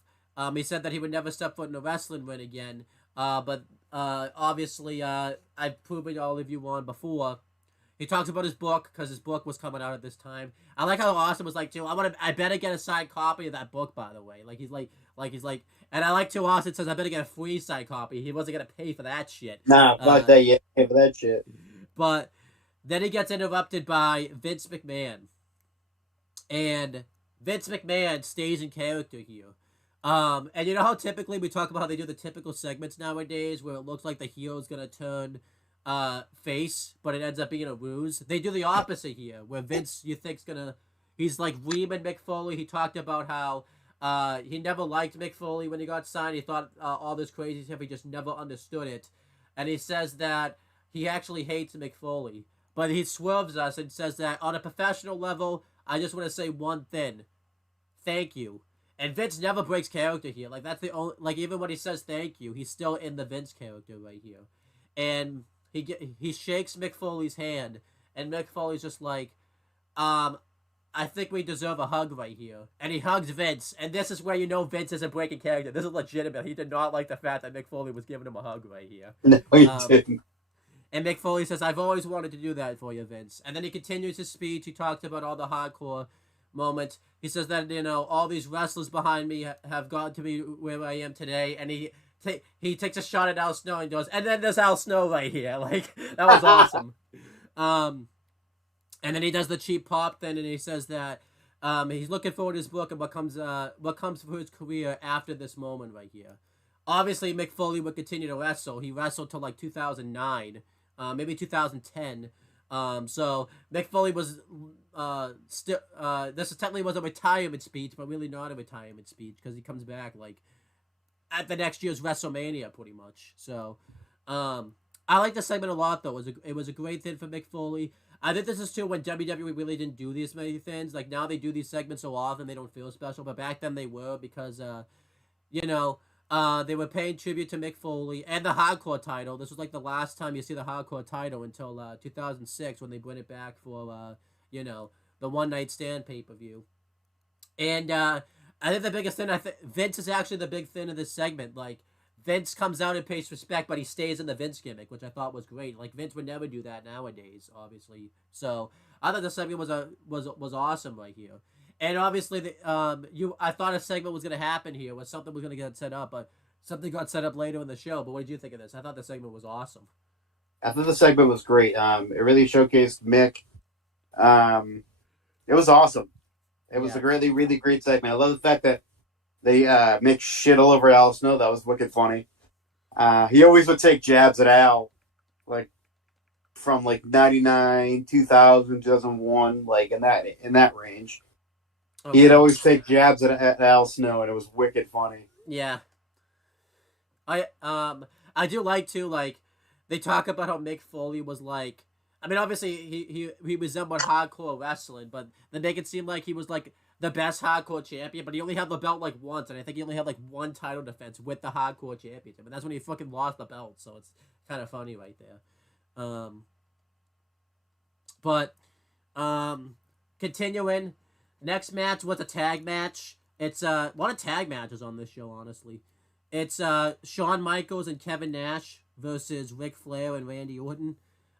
He said that he would never step foot in a wrestling ring again. But obviously, I've proven all of you wrong before. He talks about his book because his book was coming out at this time. I like how Austin was like, too. I better get a signed copy of that book, by the way. And I like too. Austin says I better get a free signed copy. He wasn't gonna pay for that shit. Nah, fuck that. Yeah, pay for that shit. But then he gets interrupted by Vince McMahon, and Vince McMahon stays in character here. And you know how typically we talk about how they do the typical segments nowadays where it looks like the heel is gonna turn face, but it ends up being a ruse. They do the opposite here, where Vince he's like reaming Mick Foley. He talked about how he never liked Mick Foley when he got signed. He thought all this crazy stuff. He just never understood it, and he says that he actually hates Mick Foley, but he swerves us and says that on a professional level, I just want to say one thing: thank you. And Vince never breaks character here. Like, that's the only, like, even when he says thank you, he's still in the Vince character right here. And he shakes Mick Foley's hand, and Mick Foley's just like, I think we deserve a hug right here. And he hugs Vince, and this is where you know Vince isn't breaking character. This is legitimate. He did not like the fact that Mick Foley was giving him a hug right here. No, he didn't. And Mick Foley says, I've always wanted to do that for you, Vince. And then he continues his speech. He talks about all the hardcore moments. He says that, all these wrestlers behind me have gotten to be where I am today. And he takes a shot at Al Snow and goes, and then there's Al Snow right here. Like, that was awesome. And then he does the cheap pop thing, and he says that he's looking forward to his book and what comes for his career after this moment right here. Obviously, Mick Foley would continue to wrestle. He wrestled till like 2009, maybe 2010. So Mick Foley was still. This technically was a retirement speech, but really not a retirement speech because he comes back like at the next year's WrestleMania, pretty much. So I like this segment a lot, though. It was a great thing for Mick Foley. I think this is too when WWE really didn't do these many things. Like, now they do these segments so often they don't feel special, but back then they were because they were paying tribute to Mick Foley and the Hardcore title. This was like the last time you see the Hardcore title until 2006 when they bring it back for the One Night Stand pay-per-view. And I think the biggest thing, Vince is actually the big thing in this segment. Like, Vince comes out and pays respect, but he stays in the Vince gimmick, which I thought was great. Like, Vince would never do that nowadays, obviously. So I thought the segment was awesome right here. And obviously, I thought a segment was gonna happen here, where something was gonna get set up, but something got set up later in the show. But what did you think of this? I thought the segment was awesome. I thought the segment was great. It really showcased Mick. It was awesome. It was Yeah. a really, really great segment. I love the fact that they Mick shit all over Al Snow. That was wicked funny. He always would take jabs at Al, like from like 99, 2000, 2001, like in that range. Okay. He'd always take jabs at Al Snow, and it was wicked funny. Yeah. I do like to like they talk about how Mick Foley was like. I mean, obviously he resembled hardcore wrestling, but they make it seem like he was like the best hardcore champion. But he only had the belt like once, and I think he only had like one title defense with the hardcore championship, and that's when he fucking lost the belt. So it's kind of funny right there. But continuing, next match was a tag match. It's a lot of tag matches on this show, honestly. It's Shawn Michaels and Kevin Nash versus Ric Flair and Randy Orton.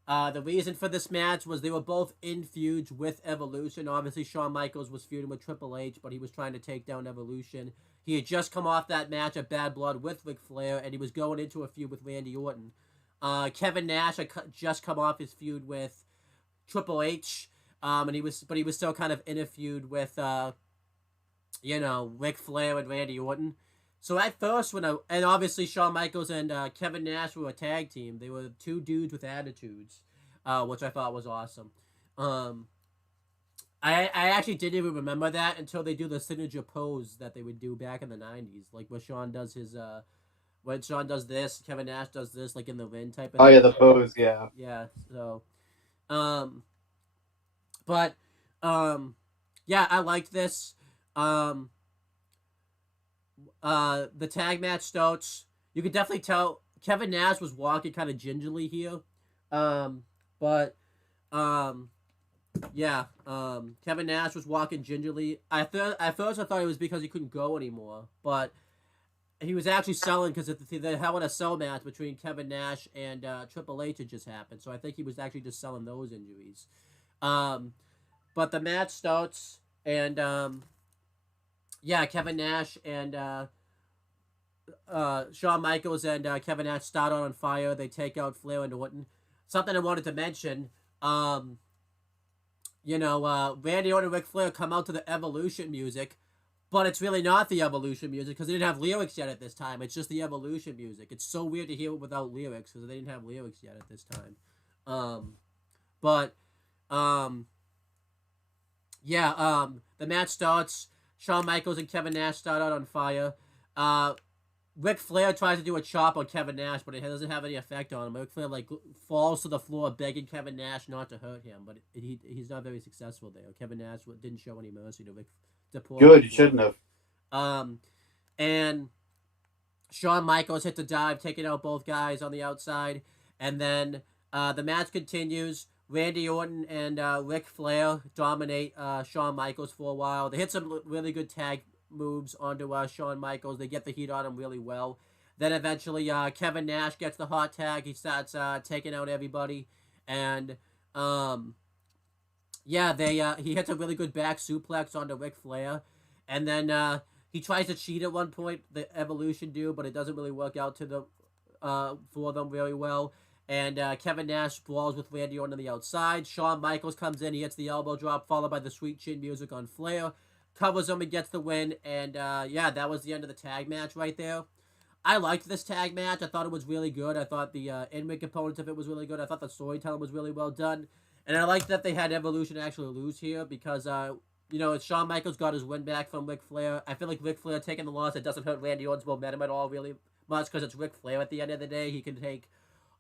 The reason for this match was they were both in feuds with Evolution. Obviously, Shawn Michaels was feuding with Triple H, but he was trying to take down Evolution. He had just come off that match at Bad Blood with Ric Flair, and he was going into a feud with Randy Orton. Kevin Nash had just come off his feud with Triple H, and he was still kind of in a feud with Ric Flair and Randy Orton. So at first, and obviously Shawn Michaels and Kevin Nash were a tag team. They were two dudes with attitudes, which I thought was awesome. I actually didn't even remember that until they do the signature pose that they would do back in the 90s, like where Shawn does his when Shawn does this, Kevin Nash does this, like in the ring type of Oh thing. yeah, the pose, yeah. Yeah. So, but yeah, I liked this. The tag match starts. You could definitely tell Kevin Nash was walking kind of gingerly here. But yeah, Kevin Nash was walking gingerly. At first I thought it was because he couldn't go anymore, but he was actually selling because the Hell in a Cell match between Kevin Nash and Triple H had just happened. So I think he was actually just selling those injuries. But the match starts, and yeah, Kevin Nash and Shawn Michaels and Kevin Nash start on fire. They take out Flair and Orton. Something I wanted to mention, Randy Orton and Ric Flair come out to the Evolution music, but it's really not the Evolution music because they didn't have lyrics yet at this time. It's just the Evolution music. It's so weird to hear it without lyrics because they didn't have lyrics yet at this time. The match starts. Shawn Michaels and Kevin Nash start out on fire. Ric Flair tries to do a chop on Kevin Nash, but it doesn't have any effect on him. Ric Flair falls to the floor begging Kevin Nash not to hurt him, but he's not very successful there. Kevin Nash didn't show any mercy to Ric. Good, he shouldn't have. And Shawn Michaels hits a dive, taking out both guys on the outside, and then the match continues. Randy Orton and Ric Flair dominate Shawn Michaels for a while. They hit some really good tag moves onto Shawn Michaels. They get the heat on him really well. Then eventually Kevin Nash gets the hot tag. He starts taking out everybody. And he hits a really good back suplex onto Ric Flair. And then he tries to cheat at one point, the Evolution do, but it doesn't really work out for them very well. And Kevin Nash brawls with Randy Orton on the outside. Shawn Michaels comes in. He hits the elbow drop, followed by the sweet chin music on Flair. Covers him and gets the win. And, that was the end of the tag match right there. I liked this tag match. I thought it was really good. I thought the in-ring components of it was really good. I thought the storytelling was really well done. And I liked that they had Evolution actually lose here because, Shawn Michaels got his win back from Ric Flair. I feel like Ric Flair taking the loss, it doesn't hurt Randy Orton's momentum at all really much because it's Ric Flair at the end of the day. He can take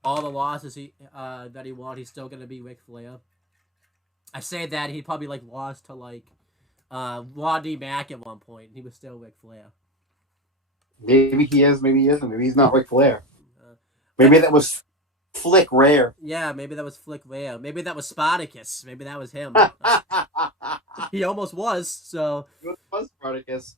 all the losses that he wants. He's still gonna be Ric Flair. I say that he probably lost to Rodney Mack at one point. He was still Ric Flair. Maybe he is. Maybe he isn't. Maybe he's not Ric Flair. Maybe that was Flick Rare. Yeah, maybe that was Flick Rare. Maybe that was Spartacus. Maybe that was him. He almost was. So. He was Spartacus.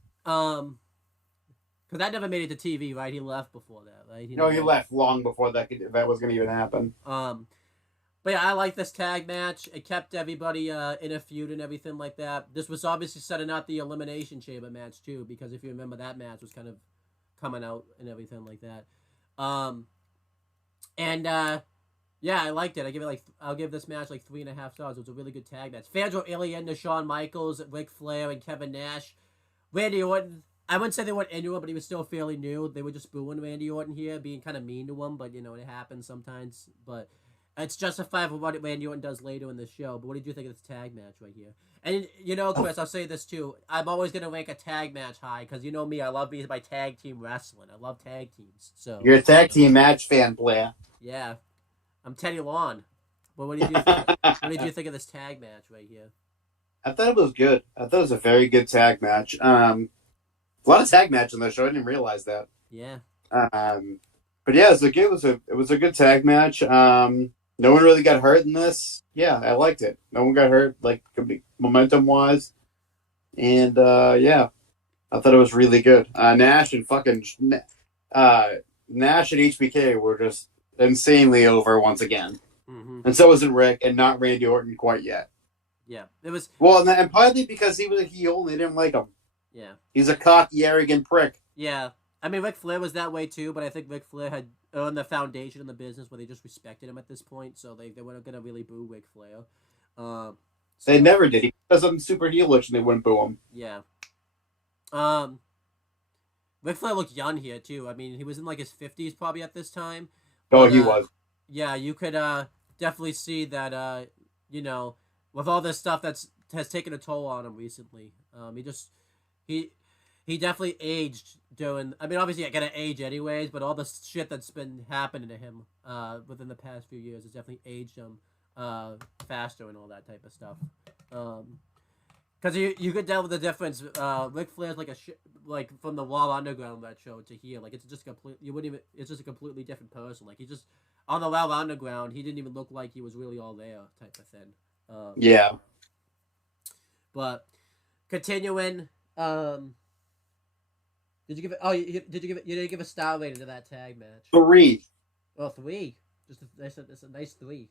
Because that never made it to TV, right? He left before that, right? He left long before that was going to even happen. But yeah, I like this tag match. It kept everybody in a feud and everything like that. This was obviously setting up the Elimination Chamber match, too, because if you remember, that match was kind of coming out and everything like that. And yeah, I liked it. I'll give this match like 3.5 stars. It was a really good tag match. Fans were really into Shawn Michaels, Ric Flair, and Kevin Nash. Randy Orton, I wouldn't say they weren't into him, but he was still fairly new. They were just booing Randy Orton here, being kind of mean to him, but it happens sometimes. But it's justified for what Randy Orton does later in the show. But what did you think of this tag match right here? And Chris, I'll say this too. I'm always gonna rank a tag match high because you know me. I love being my tag team wrestling. I love tag teams. So You're a tag team match fan, Blair. yeah, I'm Teddy Long. But what did you think? What did you think of this tag match right here? I thought it was good. I thought it was a very good tag match. A lot of tag matches on the show. I didn't realize that. Yeah. But yeah, it was a good tag match. No one really got hurt in this. Yeah, I liked it. No one got hurt, like momentum wise, and yeah, I thought it was really good. Nash and HBK were just insanely over once again, and so wasn't Rick, and not Randy Orton quite yet. Yeah, it was and partly because he was a heel, they didn't like him. Yeah, he's a cocky, arrogant prick. Yeah, I mean Ric Flair was that way too, but I think Ric Flair had earned the foundation in the business where they just respected him at this point, so they weren't gonna really boo Ric Flair. They never did. He does something super heelish, and they wouldn't boo him. Yeah. Ric Flair looked young here too. I mean, he was in like his 50s probably at this time. But, he was. Yeah, you could definitely see that. With all this stuff has taken a toll on him recently. He definitely aged during. I mean, obviously, I gotta age anyways, but all the shit that's been happening to him within the past few years has definitely aged him faster and all that type of stuff. Because you could tell the difference. Ric Flair's like from the Wall Underground that show to here. Like it's just It's just a completely different person. Like he just on the Wall Underground, he didn't even look like he was really all there type of thing. Yeah. But continuing, did you give it? Oh, you didn't give a star rating to that tag match. 3. Oh, 3. That's a nice 3.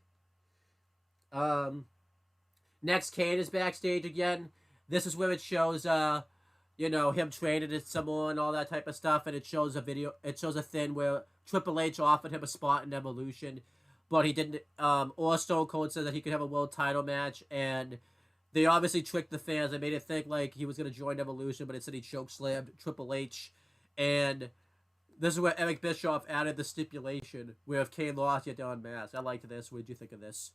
Next, Kane is backstage again. This is where it shows, him training at Samoa and all that type of stuff, and it shows a video. It shows a thing where Triple H offered him a spot in Evolution, but he didn't. Or Stone Cold said that he could have a world title match, and they obviously tricked the fans. They made it think like he was going to join Evolution, but instead he chokeslammed Triple H, and this is where Eric Bischoff added the stipulation where if Kane lost, you had to unmask. I liked this. What did you think of this?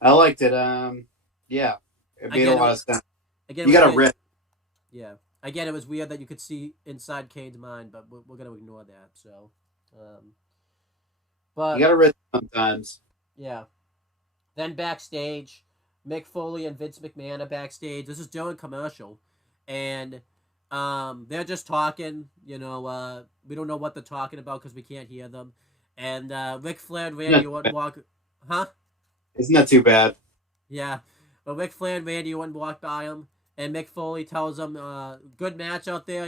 I liked it. Yeah, it made a lot of sense. Again, you got to rip. Yeah. Again, it was weird that you could see inside Kane's mind, but we're gonna ignore that. So, but you got to rip sometimes. Yeah. Then backstage, Mick Foley and Vince McMahon are backstage. This is during commercial, and they're just talking. We don't know what they're talking about because we can't hear them. And Ric Flair and Randy Orton walk. Huh? Isn't that too bad? Yeah. But Ric Flair and Randy Orton walk by him, and Mick Foley tells him, good match out there.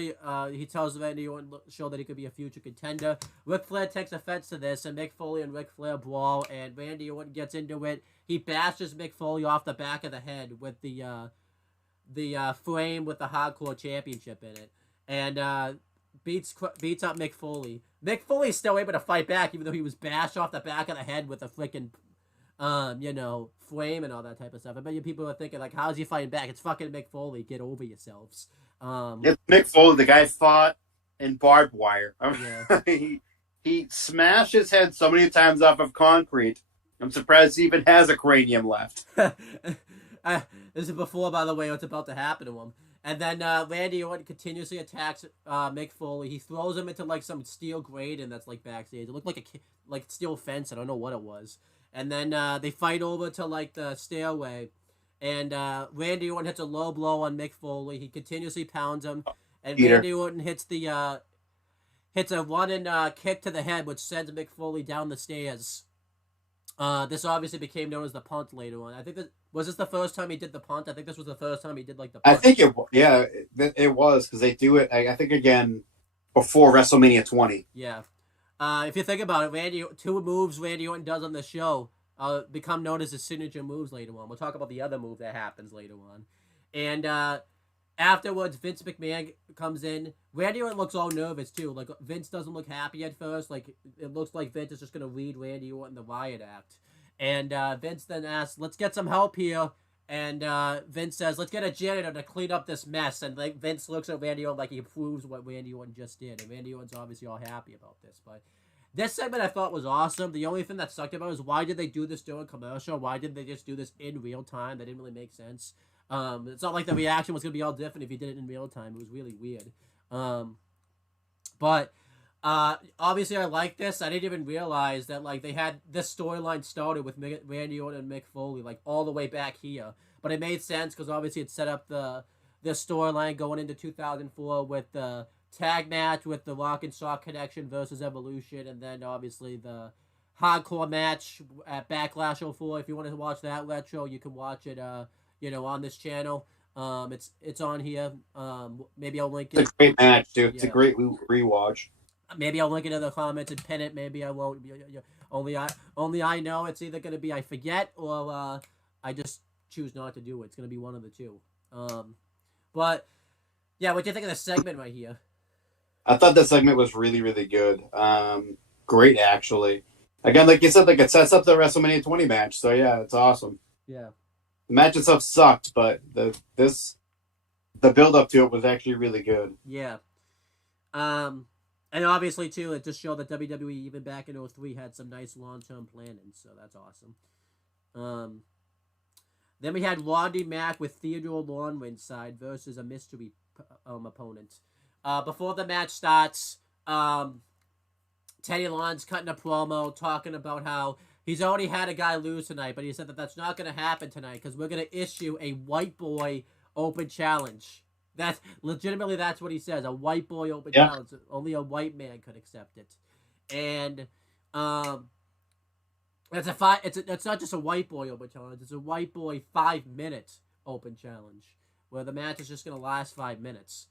He tells Randy Orton show that he could be a future contender. Ric Flair takes offense to this, and Mick Foley and Ric Flair brawl, and Randy Orton gets into it. He bashes Mick Foley off the back of the head with the frame with the Hardcore Championship in it, and beats up Mick Foley. Mick Foley's still able to fight back, even though he was bashed off the back of the head with a freaking flame and all that type of stuff. I bet you people are thinking, like, how's he fighting back? It's fucking Mick Foley. Get over yourselves. It's Mick Foley. The guy fought in barbed wire. Yeah. he smashed his head so many times off of concrete. I'm surprised he even has a cranium left. This is before, by the way, what's about to happen to him. And then Randy Orton continuously attacks Mick Foley. He throws him into like some steel grating that's like backstage. It looked like a steel fence. I don't know what it was. And then they fight over to like the stairway, and Randy Orton hits a low blow on Mick Foley. He continuously pounds him, and Randy Orton hits a running kick to the head, which sends Mick Foley down the stairs. This obviously became known as the punt later on. I think was this the first time he did the punt? I think this was the first time he did like the punt. I think it was because they do it. I think again before WrestleMania 20. Yeah. If you think about it, two moves Randy Orton does on the show become known as his signature moves later on. We'll talk about the other move that happens later on. And afterwards, Vince McMahon comes in. Randy Orton looks all nervous too. Like Vince doesn't look happy at first. Like it looks like Vince is just gonna lead Randy Orton the riot act. And Vince then asks, "Let's get some help here." And Vince says, "Let's get a janitor to clean up this mess." And like Vince looks at Randy Orton like he approves what Randy Orton just did. And Randy Orton's obviously all happy about this. But this segment I thought was awesome. The only thing that sucked about it is why did they do this during commercial? Why didn't they just do this in real time? That didn't really make sense. It's not like the reaction was gonna be all different if you did it in real time. It was really weird. But obviously I like this. I didn't even realize that like they had this storyline started with Randy Orton and Mick Foley like all the way back here. But it made sense because obviously it set up the storyline going into 2004 with the tag match with the Rock and Sock Connection versus Evolution, and then obviously the hardcore match at Backlash '04. If you want to watch that retro, you can watch it on this channel. It's on here. Maybe I'll link it. It's a great match, dude. It's a great rewatch. Maybe I'll link it in the comments and pin it. Maybe I won't. Only I know. It's either gonna be I forget or I just choose not to do it. It's gonna be one of the two. But yeah, what do you think of this segment right here? I thought this segment was really, really good. Great, actually. Again, like you said, like it sets up the WrestleMania 20 match. So yeah, it's awesome. Yeah. The match itself sucked, but the build up to it was actually really good. Yeah. And obviously too, it just showed that WWE even back in 2003 had some nice long term planning, so that's awesome. Then we had Rodney Mack with Theodore Long ringside versus a mystery opponent. Before the match starts, Teddy Long's cutting a promo talking about how he's already had a guy lose tonight, but he said that that's not going to happen tonight because we're going to issue a white boy open challenge. That's legitimately that's what he says. A white boy open challenge. Only a white man could accept it. And it's not just a white boy open challenge. It's a white boy 5-minute open challenge where the match is just going to last 5 minutes.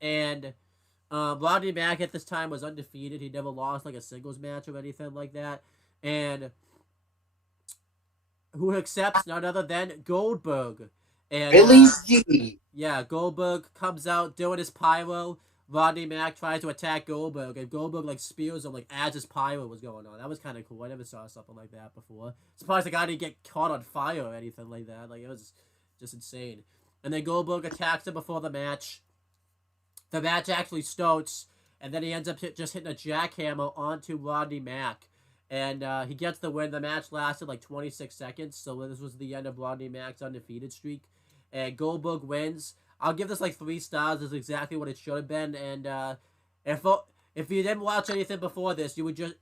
Rodney Mack at this time was undefeated. He never lost like a singles match or anything like that. And who accepts none other than Goldberg. And Really? Yeah, Goldberg comes out doing his pyro. Rodney Mack tries to attack Goldberg, and Goldberg like spears him like as his pyro was going on. That was kind of cool. I never saw something like that before. Surprised the guy didn't get caught on fire or anything like that. Like it was just insane. And then Goldberg attacks him before the match. The match actually starts, and then he ends up just hitting a jackhammer onto Rodney Mack. And he gets the win. The match lasted like 26 seconds, so this was the end of Rodney Mack's undefeated streak. And Goldberg wins. I'll give this like 3 stars. This is exactly what it should have been. And if you didn't watch anything before this, you would just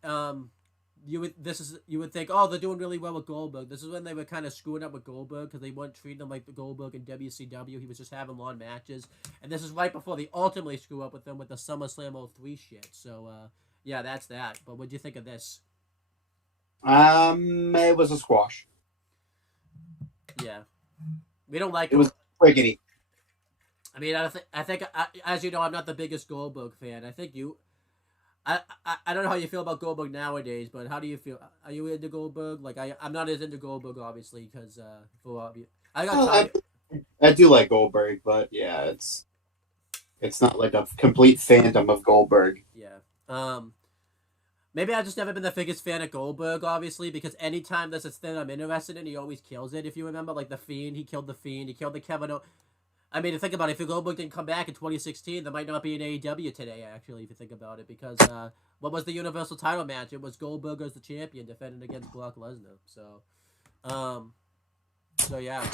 you would think, oh, they're doing really well with Goldberg. This is when they were kind of screwing up with Goldberg because they weren't treating him like the Goldberg in WCW. He was just having long matches, and this is right before they ultimately screw up with them with the SummerSlam 03 shit. So yeah, that's that. But what do you think of this? It was a squash. Yeah, we don't like it. Was friggity. I mean, I think as you know, I'm not the biggest Goldberg fan. I think you. I don't know how you feel about Goldberg nowadays, but how do you feel? Are you into Goldberg? Like I'm not as into Goldberg obviously because I do like Goldberg, but yeah, it's not like a complete fandom of Goldberg. Yeah. Maybe I've just never been the biggest fan of Goldberg, obviously, because anytime there's a thing I'm interested in, he always kills it. If you remember, like the Fiend, he killed the Fiend, he killed the Kevin. I mean, think about it. If Goldberg didn't come back in 2016, there might not be an AEW today, actually, if you think about it. Because what was the Universal title match? It was Goldberg as the champion defending against Brock Lesnar. So yeah.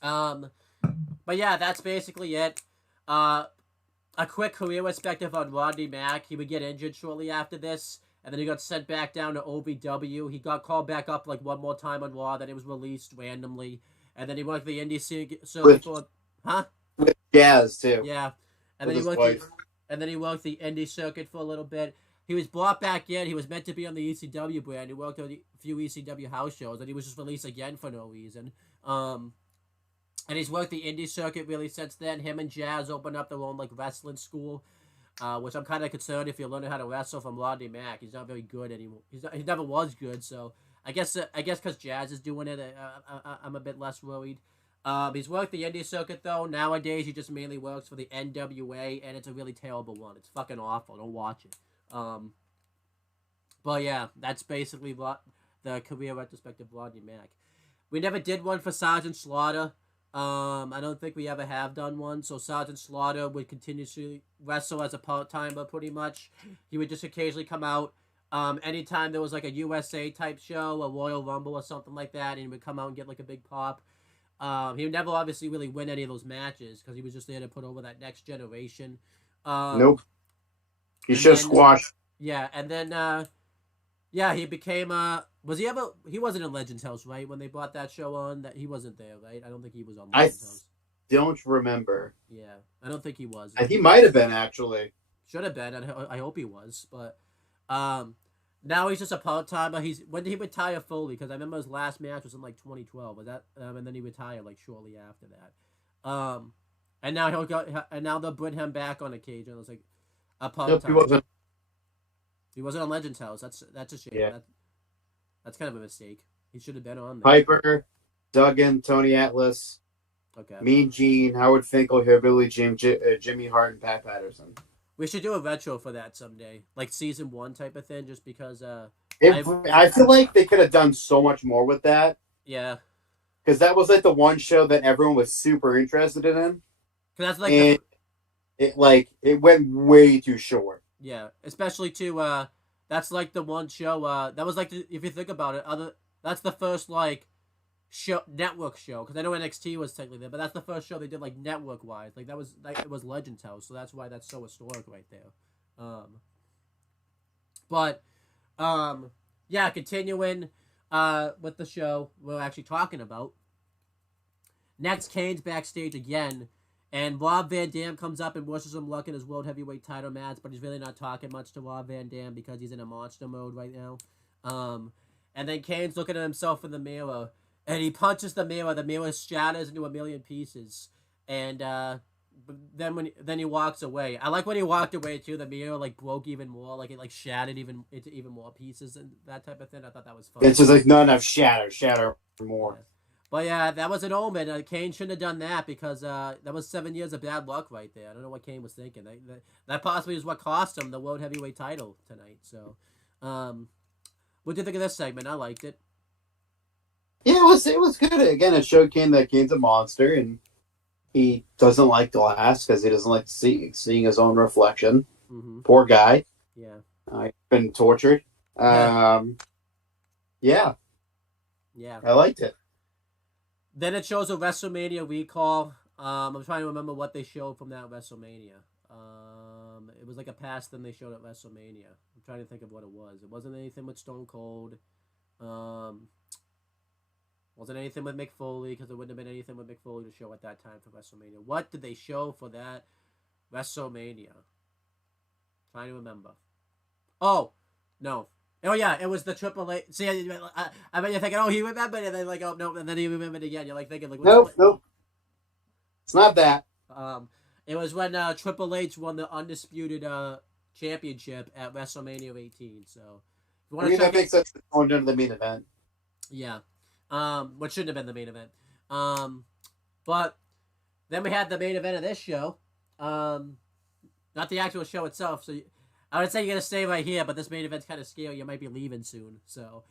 But yeah, that's basically it. A quick career perspective on Rodney Mack. He would get injured shortly after this, and then he got sent back down to OVW. He got called back up like one more time on Raw, then he was released randomly. And then he worked the indie circuit for... Huh? With Jazz, too. Yeah. And then he worked the indie circuit for a little bit. He was brought back in. He was meant to be on the ECW brand. He worked on a few ECW house shows, and he was just released again for no reason. And he's worked the indie circuit really since then. Him and Jazz opened up their own like wrestling school, which I'm kind of concerned if you're learning how to wrestle from Rodney Mack. He's not very good anymore. He never was good, so I guess because Jazz is doing it, I'm a bit less worried. He's worked the indie circuit though. Nowadays, he just mainly works for the NWA, and it's a really terrible one. It's fucking awful. Don't watch it. But yeah, that's basically what the career retrospective of Rodney Mack. We never did one for Sergeant Slaughter. I don't think we ever have done one. So Sergeant Slaughter would continuously wrestle as a part timer, pretty much. He would just occasionally come out. Anytime there was like a USA type show, a Royal Rumble or something like that, and he would come out and get like a big pop. He would never obviously really win any of those matches because he was just there to put over that next generation. Nope. He and should then squash. yeah, and then yeah, he became was he ever he wasn't in Legends House, right? When they brought that show on, that he wasn't there, right? I don't think he was on I Legends House. don't remember. Yeah, I don't think he was. He might have been actually. Should have been. I hope he was, but now he's just a part timer. When did he retire fully? Because I remember his last match was in like 2012. Was that? And then he retired like shortly after that. And now they'll bring him back on occasion. It's like a part Nope, time. he wasn't. He wasn't on Legends House. That's a shame. Yeah. That's kind of a mistake. He should have been on there. Piper, Duggan, Tony Atlas, Okay. Mean Gene, Howard Finkel, Hillbilly Jim, Jimmy Hart, and Pat Patterson. We should do a retro for that someday, like season 1 type of thing, just because. I feel like they could have done so much more with that. Yeah. Because that was like the one show that everyone was super interested in. Because that's like. And it went way too short. Yeah, especially to that's like the one show that was like if you think about it, that's the first like network show, because I know NXT was technically there, but that's the first show they did like network wise. Like it was Legends House, so that's why that's so historic right there. But yeah, continuing with the show we're actually talking about. Next, Kane's backstage again. And Rob Van Dam comes up and wishes him luck in his World Heavyweight title match, but he's really not talking much to Rob Van Dam because he's in a monster mode right now. And then Kane's looking at himself in the mirror, and he punches the mirror. The mirror shatters into a million pieces, and then he walks away. I like when he walked away too. The mirror like broke even more, like it like shattered into even more pieces and that type of thing. I thought that was fun. It's just like not enough shatter more. Yeah. But yeah, that was an omen. Kane shouldn't have done that because that was 7 years of bad luck right there. I don't know what Kane was thinking. That possibly is what cost him the World Heavyweight title tonight. So, what do you think of this segment? I liked it. Yeah, it was good. Again, it showed Kane that Kane's a monster and he doesn't like glass because he doesn't like seeing his own reflection. Mm-hmm. Poor guy. Yeah. He's been tortured. Yeah. Yeah. I liked it. Then it shows a WrestleMania recall. I'm trying to remember what they showed from that WrestleMania. It was like a past thing they showed at WrestleMania. I'm trying to think of what it was. It wasn't anything with Stone Cold. Wasn't anything with Mick Foley, because there wouldn't have been anything with Mick Foley to show at that time for WrestleMania. What did they show for that WrestleMania? Trying to remember. Oh, no. Oh, yeah, it was the Triple H. See, I bet you're thinking, oh, he remembered, and then like, oh, no, and then he remembered again. You're like thinking, like, nope. It's not that. It was when Triple H won the undisputed championship at WrestleMania 18. So, if you want to that makes sense going into the main event. Yeah. What shouldn't have been the main event. But then we had the main event of this show. Not the actual show itself. So I would say you're gonna stay right here, but this main event's kind of scary. You might be leaving soon. So,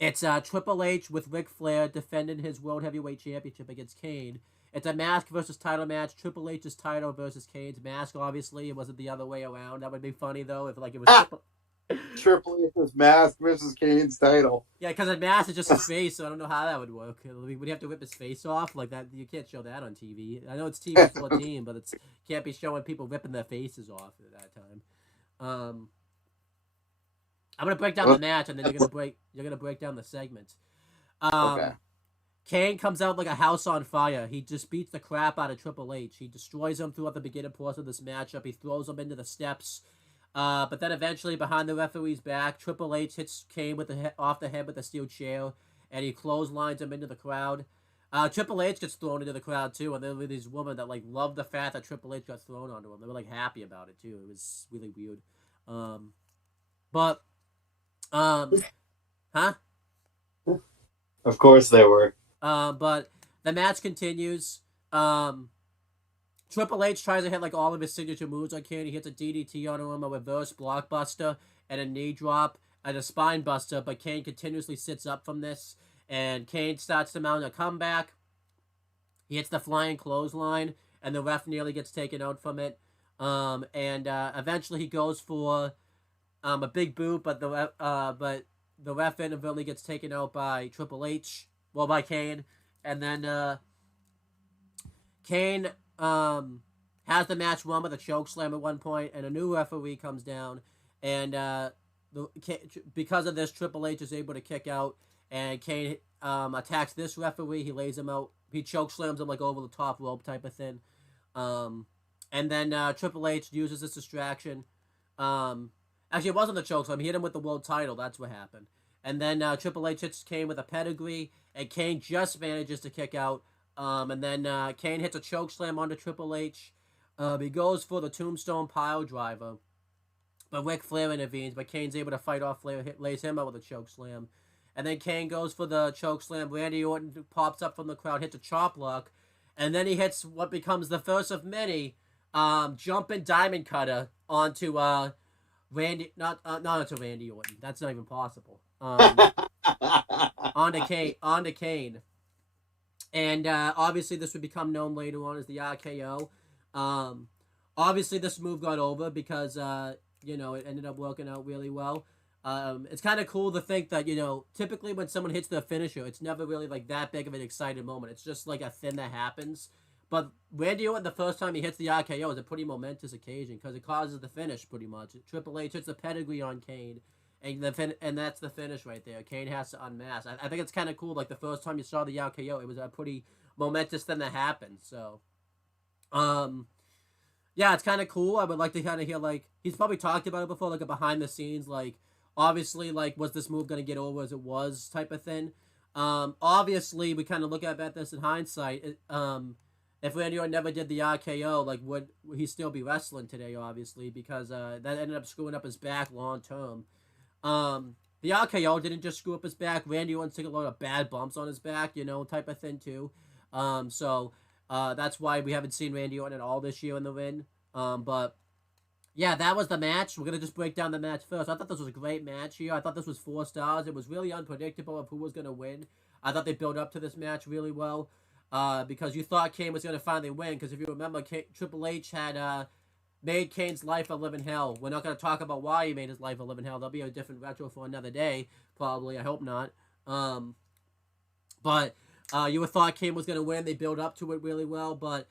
it's Triple H with Ric Flair defending his World Heavyweight Championship against Kane. It's a mask versus title match. Triple H's title versus Kane's mask. Obviously, it wasn't the other way around. That would be funny though if like it was. Triple H's mask versus Kane's title. Yeah, because the mask is just his face, so I don't know how that would work. Would he have to rip his face off like that? You can't show that on TV. I know it's TV 14, but it can't be showing people ripping their faces off at that time. I'm gonna break down the match, and then you're gonna break down the segments. Okay. Kane comes out like a house on fire. He just beats the crap out of Triple H. He destroys him throughout the beginning portion of this matchup. He throws him into the steps. But then eventually, behind the referee's back, Triple H hits Kane off the head with a steel chair, and he clotheslines him into the crowd. Triple H gets thrown into the crowd too, and then with these women that like love the fact that Triple H got thrown onto him. They were like happy about it too. It was really weird. Huh? Of course they were. But the match continues. Triple H tries to hit like all of his signature moves on Kane. He hits a DDT on him, a reverse blockbuster, and a knee drop, and a spine buster. But Kane continuously sits up from this, and Kane starts to mount a comeback. He hits the flying clothesline, and the ref nearly gets taken out from it. And eventually he goes for a big boot, but the ref inadvertently gets taken out by Triple H, well, by Kane, and then Kane has the match won with a choke slam at one point, and a new referee comes down, and because of this, Triple H is able to kick out, and Kane attacks this referee. He lays him out. He choke slams him like over the top rope type of thing. And then Triple H uses this distraction. Actually, it wasn't the choke slam. He hit him with the world title. That's what happened. And then Triple H hits Kane with a pedigree, and Kane just manages to kick out. And then Kane hits a choke slam onto Triple H. He goes for the tombstone pile driver, but Ric Flair intervenes. But Kane's able to fight off Flair, lays him out with a choke slam. And then Kane goes for the choke slam. Randy Orton pops up from the crowd, hits a chop block, and then he hits what becomes the first of many jumping diamond cutter onto Randy, not onto Randy Orton. That's not even possible. Onto Kane. And obviously this would become known later on as the RKO. Obviously this move got over because it ended up working out really well. It's kind of cool to think that, typically when someone hits their finisher, it's never really like that big of an exciting moment. It's just like a thing that happens. But Randy Orton, the first time he hits the RKO, is a pretty momentous occasion because it causes the finish pretty much. Triple H hits the pedigree on Kane, and that's the finish right there. Kane has to unmask. I think it's kind of cool. Like the first time you saw the RKO, it was a pretty momentous thing that happened. So, yeah, it's kind of cool. I would like to kind of hear, like, he's probably talked about it before, like a behind the scenes, like, obviously, like, was this move going to get over as it was type of thing. Obviously, we kind of look at this in hindsight. If Randy Orton never did the RKO, like, would he still be wrestling today, obviously, because that ended up screwing up his back long term. The RKO didn't just screw up his back. Randy Orton took a lot of bad bumps on his back, type of thing, too. So that's why we haven't seen Randy Orton at all this year in the ring. But yeah, that was the match. We're going to just break down the match first. I thought this was a great match here. I thought this was 4 stars. It was really unpredictable of who was going to win. I thought they built up to this match really well because you thought Kane was going to finally win. Because if you remember, Triple H had made Kane's life a living hell. We're not going to talk about why he made his life a living hell. There'll be a different retro for another day, probably. I hope not. But you would thought Kane was going to win. They built up to it really well. But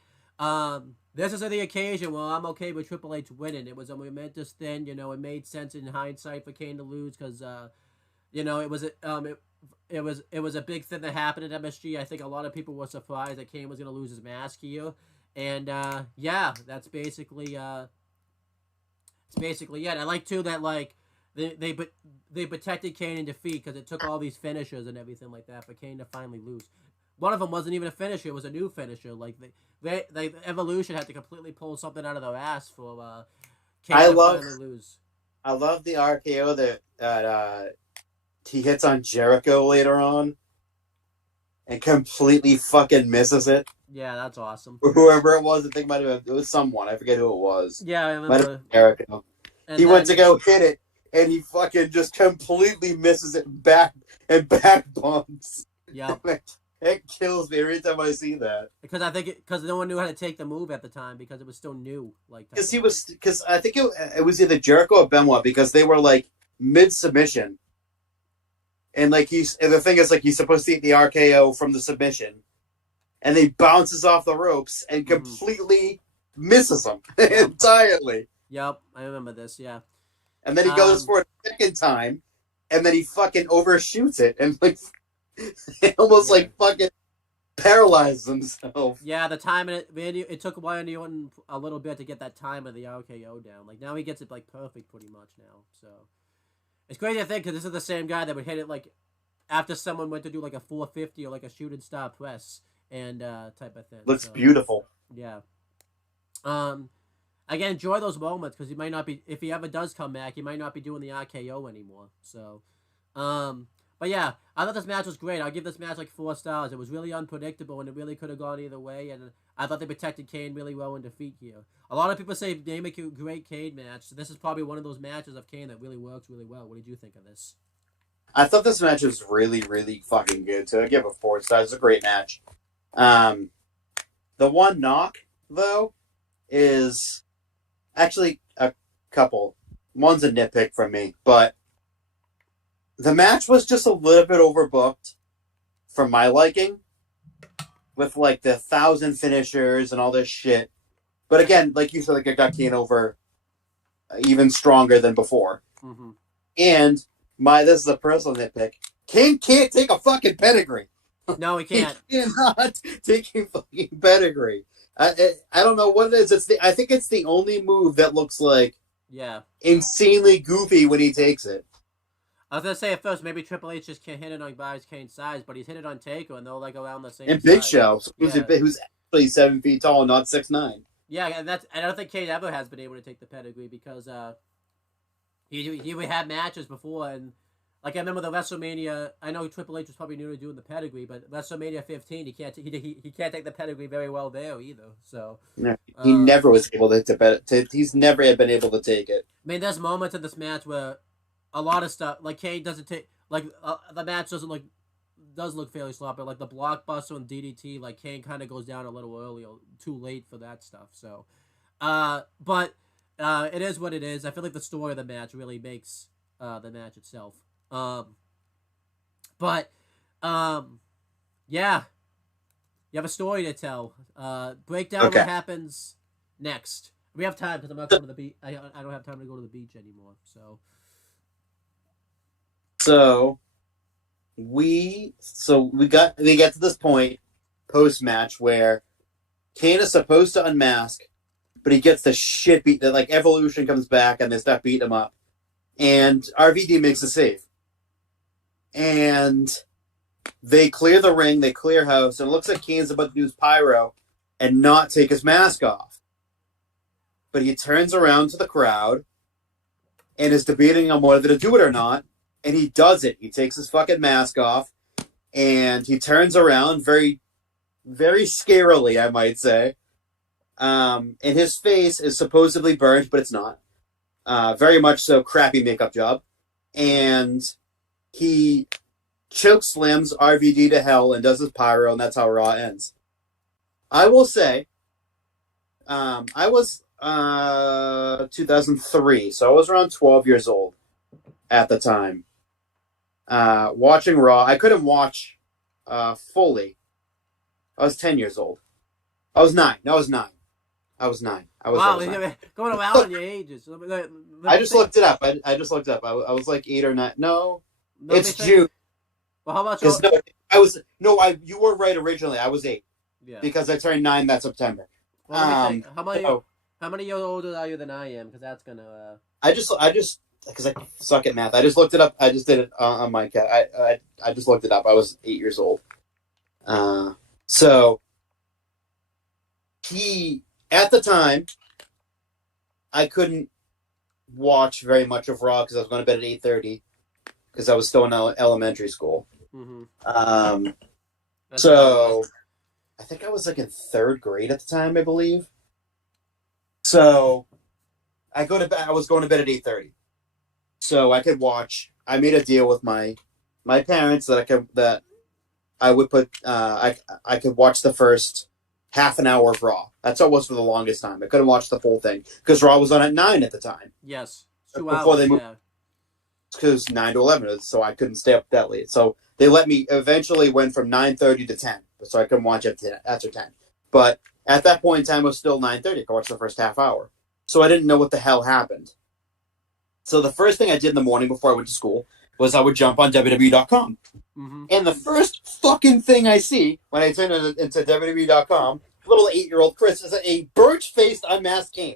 this is the occasion where I'm okay with Triple H winning. It was a momentous thing. It made sense in hindsight for Kane to lose because, it was a big thing that happened at MSG. I think a lot of people were surprised that Kane was going to lose his mask here. And, yeah, that's basically, it's basically it. I like, too, that, like, they protected Kane in defeat because it took all these finishers and everything like that for Kane to finally lose. One of them wasn't even a finisher; it was a new finisher. Like the Evolution had to completely pull something out of their ass for Kane to finally lose. I love the RKO that he hits on Jericho later on, and completely fucking misses it. Yeah, that's awesome. Whoever it was, I think it was someone. I forget who it was. Yeah, I remember. Jericho. He went to go hit it, and he fucking just completely misses it back bumps. Yeah. It kills me every time I see that. Because no one knew how to take the move at the time because it was still new. Because I think it was either Jericho or Benoit because they were like mid submission, and the thing is like he's supposed to eat the RKO from the submission, and he bounces off the ropes and completely misses him entirely. Yep, I remember this. Yeah, and then he goes for it a second time, and then he fucking overshoots it and like. Almost like fucking paralyzes himself. Yeah, the time it took Randy Orton a little bit to get that time of the RKO down. Like now he gets it like perfect pretty much now. So it's crazy to think because this is the same guy that would hit it like after someone went to do like a 450 or like a shooting star press and type of thing. Looks beautiful. Yeah. Again, enjoy those moments because he might not be if he ever does come back, he might not be doing the RKO anymore. So, but But yeah, I thought this match was great. I'll give this match like 4 stars. It was really unpredictable, and it really could have gone either way. And I thought they protected Kane really well in defeat here. A lot of people say they make a great Kane match. So this is probably one of those matches of Kane that really works really well. What did you think of this? I thought this match was really, really fucking good. So I give it 4 stars. It's a great match. The one knock though is actually a couple. One's a nitpick from me, but the match was just a little bit overbooked for my liking, with like the 1,000 finishers and all this shit. But again, like you said, like it got Kane over even stronger than before. Mm-hmm. And this is a personal nitpick. Kane can't take a fucking pedigree. No, he can't. He cannot take a fucking pedigree. I don't know what it is. I think it's the only move that looks like insanely goofy when he takes it. I was gonna say at first maybe Triple H just can't hit it on Byers Kane's size, but he's hit it on Taker and they're like around the same. And Big size. Show, who's actually 7 feet tall, not 6'9". Yeah, and I don't think Kane ever has been able to take the pedigree because he would have matches before, and like I remember the WrestleMania. I know Triple H was probably new to doing the pedigree, but WrestleMania 15, he can't take the pedigree very well there either. So no, he never was able to. He's never been able to take it. I mean, there's moments in this match where a lot of stuff like Kane doesn't take the match does look fairly sloppy. Like the blockbuster and DDT, like Kane kind of goes down a little early, or too late for that stuff. So, but it is what it is. I feel like the story of the match really makes the match itself. Yeah, you have a story to tell. Break down what happens next. We have time because I'm not going to the beach. I don't have time to go to the beach anymore. So we get to this point post match where Kane is supposed to unmask, but he gets the shit beat. That like Evolution comes back and they start beating him up, and RVD makes a save, and they clear the ring, they clear house, and it looks like Kane's about to use pyro and not take his mask off, but he turns around to the crowd and is debating on whether to do it or not. And he does it. He takes his fucking mask off, and he turns around very, very scarily, I might say. And his face is supposedly burned, but it's not. Very much so, crappy makeup job. And he chokeslams RVD to hell and does his pyro, and that's how Raw ends. I will say, I was 2003, so I was around 12 years old at the time. Watching Raw, I couldn't watch fully. I was 10 years old. I was 9. No, I was 9. I was 9. Wow, going around in your ages. I just looked it up. I just looked it up. I was like 8 or 9. No, it's June. Well, how about you? You were right originally. I was 8. Yeah. Because I turned 9 that September. Well, how many years older are you than I am? Because that's gonna. I just because I suck at math. I just looked it up. I just did it on my cat. I just looked it up. I was 8 years old. So at the time, I couldn't watch very much of Raw because I was going to bed at 8:30 because I was still in elementary school. Mm-hmm. So I think I was like in 3rd grade at the time, I believe. So I was going to bed at 8:30. So I could watch. I made a deal with my parents that I would put. I could watch the first half an hour of Raw. That's how it was for the longest time. I couldn't watch the full thing because Raw was on at 9 at the time. Yes, before they moved. Because 9 to 11, so I couldn't stay up that late. So they let me. Eventually, went from 9:30 to 10, so I couldn't watch it after 10. But at that point in time, it was still 9:30. I could watch the first half hour. So I didn't know what the hell happened. So the first thing I did in the morning before I went to school was I would jump on WWE.com. Mm-hmm. And the first fucking thing I see when I turn into WWE.com, little 8-year-old Chris, is a birch-faced unmasked Kane.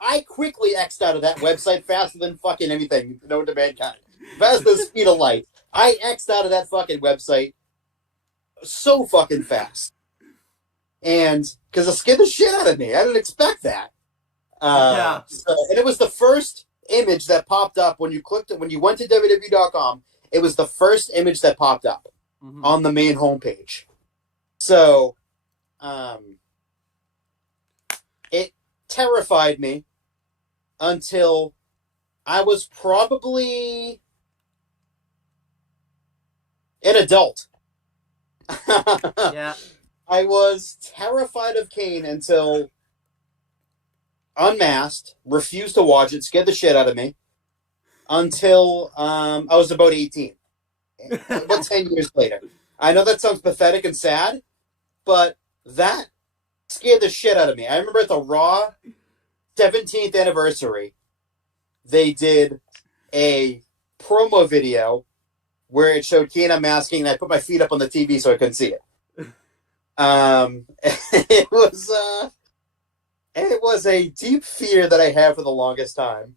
I quickly X'd out of that website faster than fucking anything known to mankind. Faster than the speed of light. I X'd out of that fucking website so fucking fast. And because it scared the shit out of me. I didn't expect that. And it was the first image that popped up when you clicked it, when you went to WWE.com, it was the first image that popped up Mm-hmm. on the main homepage. So, it terrified me until I was probably an adult. Yeah. I was terrified of Kane until Unmasked, refused to watch it, scared the shit out of me until I was about 18. About 10 years later. I know that sounds pathetic and sad, but that scared the shit out of me. I remember at the Raw 17th anniversary, they did a promo video where it showed Kane unmasking, and I put my feet up on the TV so I couldn't see it. It was a deep fear that I had for the longest time.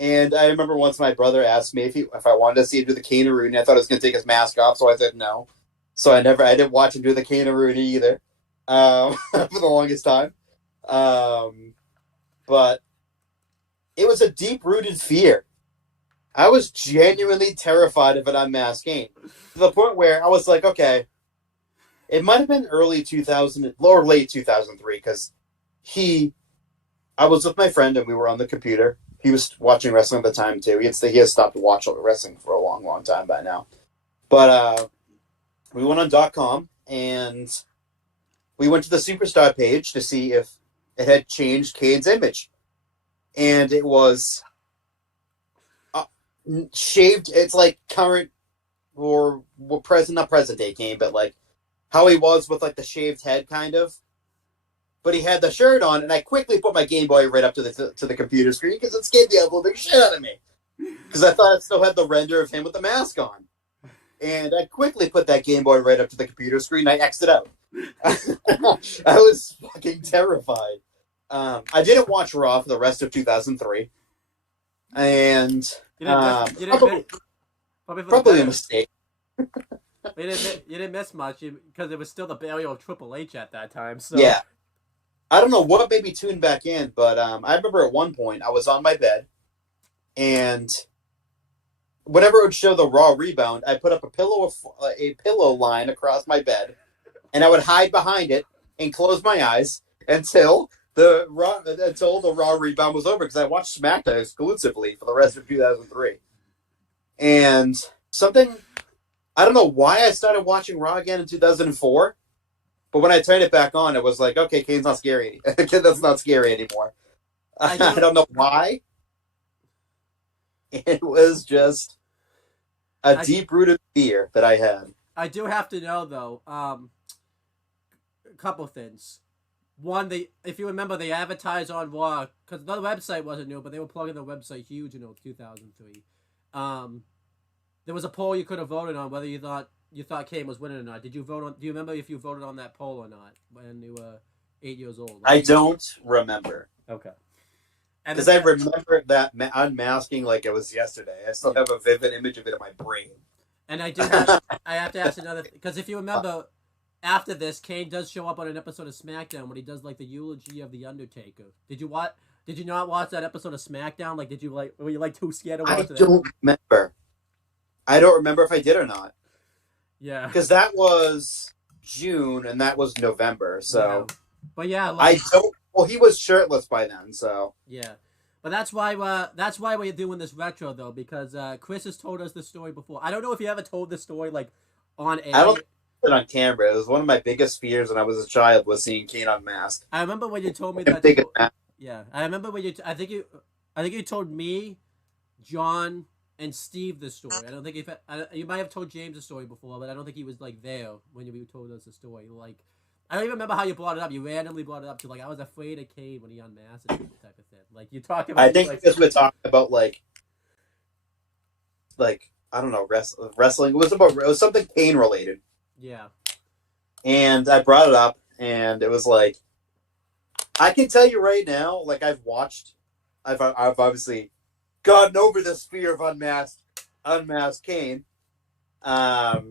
And I remember once my brother asked me if I wanted to see him do the Kane Rooney. I thought he was going to take his mask off, so I said no. So I didn't watch him do the Kane Rooney either for the longest time. But it was a deep-rooted fear. I was genuinely terrified of an unmasked Kane to the point where I was like, okay, it might have been early 2000 or late 2003 because I was with my friend and we were on the computer. He was watching wrestling at the time too. He had stopped watching wrestling for a long, long time by now. But we went on .com and we went to the Superstar page to see if it had changed Kane's image, and it was shaved. It's like current or present, not present day Kane, but like how he was with like the shaved head, kind of. But he had the shirt on, and I quickly put my Game Boy right up to the computer screen because it scared the absolute shit out of me. Because I thought it still had the render of him with the mask on. And I quickly put that Game Boy right up to the computer screen, and I X'd it out. I was fucking terrified. I didn't watch Raw for the rest of 2003. And probably a mistake. You didn't miss much because it was still the burial of Triple H at that time. So yeah. I don't know what made me tune back in, but I remember at one point I was on my bed, and whenever it would show the Raw rebound, I put up a pillow line across my bed, and I would hide behind it and close my eyes until the Raw rebound was over because I watched SmackDown exclusively for the rest of 2003. And I don't know why I started watching Raw again in 2004. But when I turned it back on, it was like, okay, Kane's not scary. That's not scary anymore. I don't know why. It was just a deep-rooted fear that I had. I do have to know, though, a couple things. One, if you remember, they advertised on Raw, because the website wasn't new, but they were plugging the website huge in 2003. There was a poll you could have voted on whether you thought Kane was winning or not. Did you vote on? Do you remember if you voted on that poll or not when you were 8 years old? I don't remember. Okay. Because I remember that unmasking like it was yesterday. I still have a vivid image of it in my brain. And I have to ask another because if you remember, after this, Kane does show up on an episode of SmackDown when he does like the eulogy of the Undertaker. Did you not watch that episode of SmackDown? Like, were you like too scared to watch it? I don't remember. I don't remember if I did or not. Yeah. Because that was June and that was November, so. Yeah. But yeah, well, he was shirtless by then, so. Yeah. But that's why we're doing this retro though, because Chris has told us this story before. I don't know if you ever told this story like on air. I don't it on camera. It was one of my biggest fears when I was a child was seeing Kane Unmasked. I remember when you told me that. Yeah, I remember when I think you told me, John, and Steve this story. I don't think you might have told James the story before, but I don't think he was like there when you told us the story. Like, I don't even remember how you brought it up. You randomly brought it up to like I was afraid of Kane when he unmasked type of thing. Like you talk about. I think because we're talking about like I don't know wrestling. It was something Kane related. Yeah. And I brought it up, and it was like I can tell you right now, like I've obviously gotten over this fear of unmasked Kane. But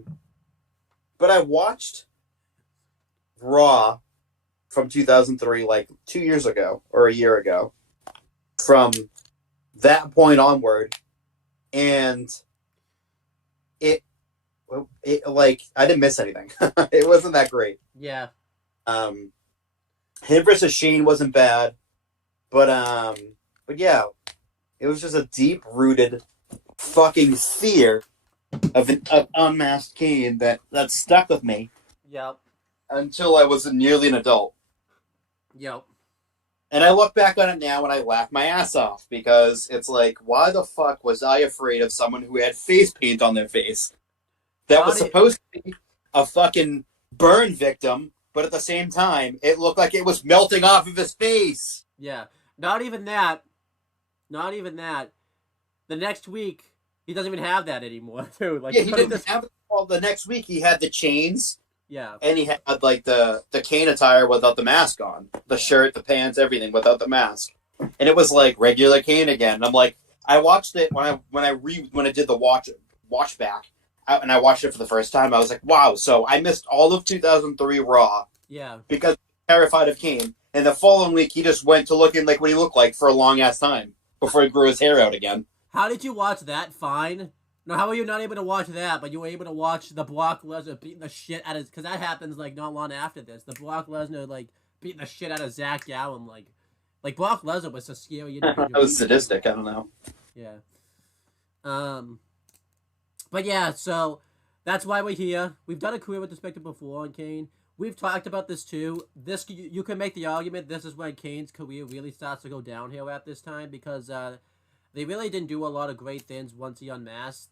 I watched Raw from 2003 like 2 years ago or a year ago. From that point onward, and it like I didn't miss anything. It wasn't that great. Yeah. Um, him versus Shane wasn't bad, but yeah, it was just a deep rooted fucking fear of unmasked Kane that stuck with me Yep. until I was nearly an adult. Yep. And I look back on it now and I laugh my ass off because it's like, why the fuck was I afraid of someone who had face paint on their face? That was supposed to be a fucking burn victim, but at the same time, it looked like it was melting off of his face. Yeah. Not even that. Not even that. The next week, he doesn't even have that anymore, too. Like, Yeah, he didn't have it. Well, the next week he had the chains. Yeah. And he had like the Kane attire without the mask on. The shirt, the pants, everything without the mask. And it was like regular Kane again. And I'm like, I watched it when I did the watch back. And I watched it for the first time. I was like, wow. So I missed all of 2003 Raw. Yeah. Because I'm terrified of Kane. And the following week he just went to looking like what he looked like for a long ass time before he grew his hair out again. How did you watch that? Fine. No, how were you not able to watch that, but you were able to watch the Brock Lesnar beating the shit out of... Because that happens, like, not long after this. The Brock Lesnar, like, beating the shit out of Zach Gallen, like Brock Lesnar was a scary individual. That was sadistic, I don't know. Yeah. But yeah, so that's why we're here. We've done a career with respect to before on Kane. We've talked about this too. This you can make the argument this is when Kane's career really starts to go downhill at this time because they really didn't do a lot of great things once he unmasked.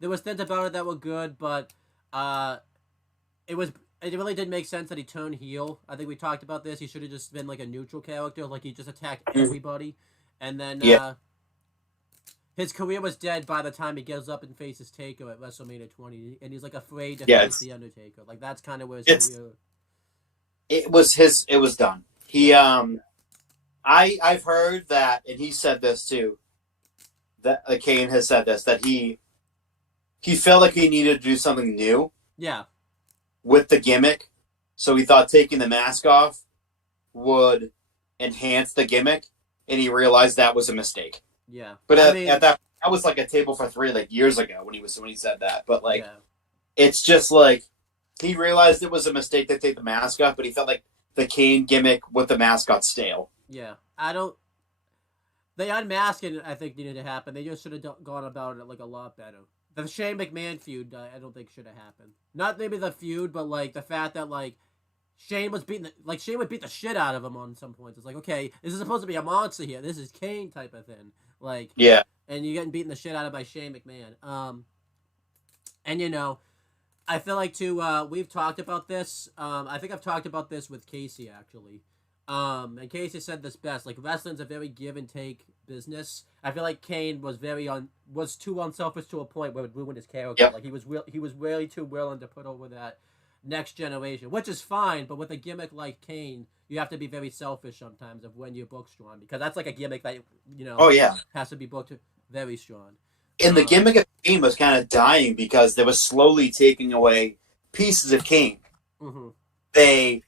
There was things about it that were good, but it really didn't make sense that he turned heel. I think we talked about this. He should have just been like a neutral character, like he just attacked everybody, and then his career was dead by the time he gets up and faces Taker at WrestleMania 20, and he's like afraid to face the Undertaker. Like that's kind of where his career. It was done. I've heard that, and he said this too. That Kane has said this that he felt like he needed to do something new. Yeah. With the gimmick, so he thought taking the mask off would enhance the gimmick, and he realized that was a mistake. Yeah. But at that was like a table for three, like years ago when he said that. But like, it's just like he realized it was a mistake to take the mask off, but he felt like the Kane gimmick with the mask got stale. Yeah, the unmasking, I think, needed to happen. They just should have gone about it like a lot better. The Shane McMahon feud, I don't think should have happened. Not maybe the feud, but like the fact that like Shane would beat the shit out of him on some points. It's like, okay, this is supposed to be a monster here. This is Kane type of thing. Like, yeah, and you're getting beaten the shit out of by Shane McMahon. And you know, I feel like too. We've talked about this. I think I've talked about this with Casey actually. And Casey said this best. Like wrestling's a very give and take business. I feel like Kane was too unselfish to a point where it ruined his character. Yep. Like he was really too willing to put over that next generation, which is fine. But with a gimmick like Kane, you have to be very selfish sometimes of when you book strong because that's like a gimmick that has to be booked very strong. And the gimmick of Kane was kind of dying because they were slowly taking away pieces of Kane. Mm-hmm. They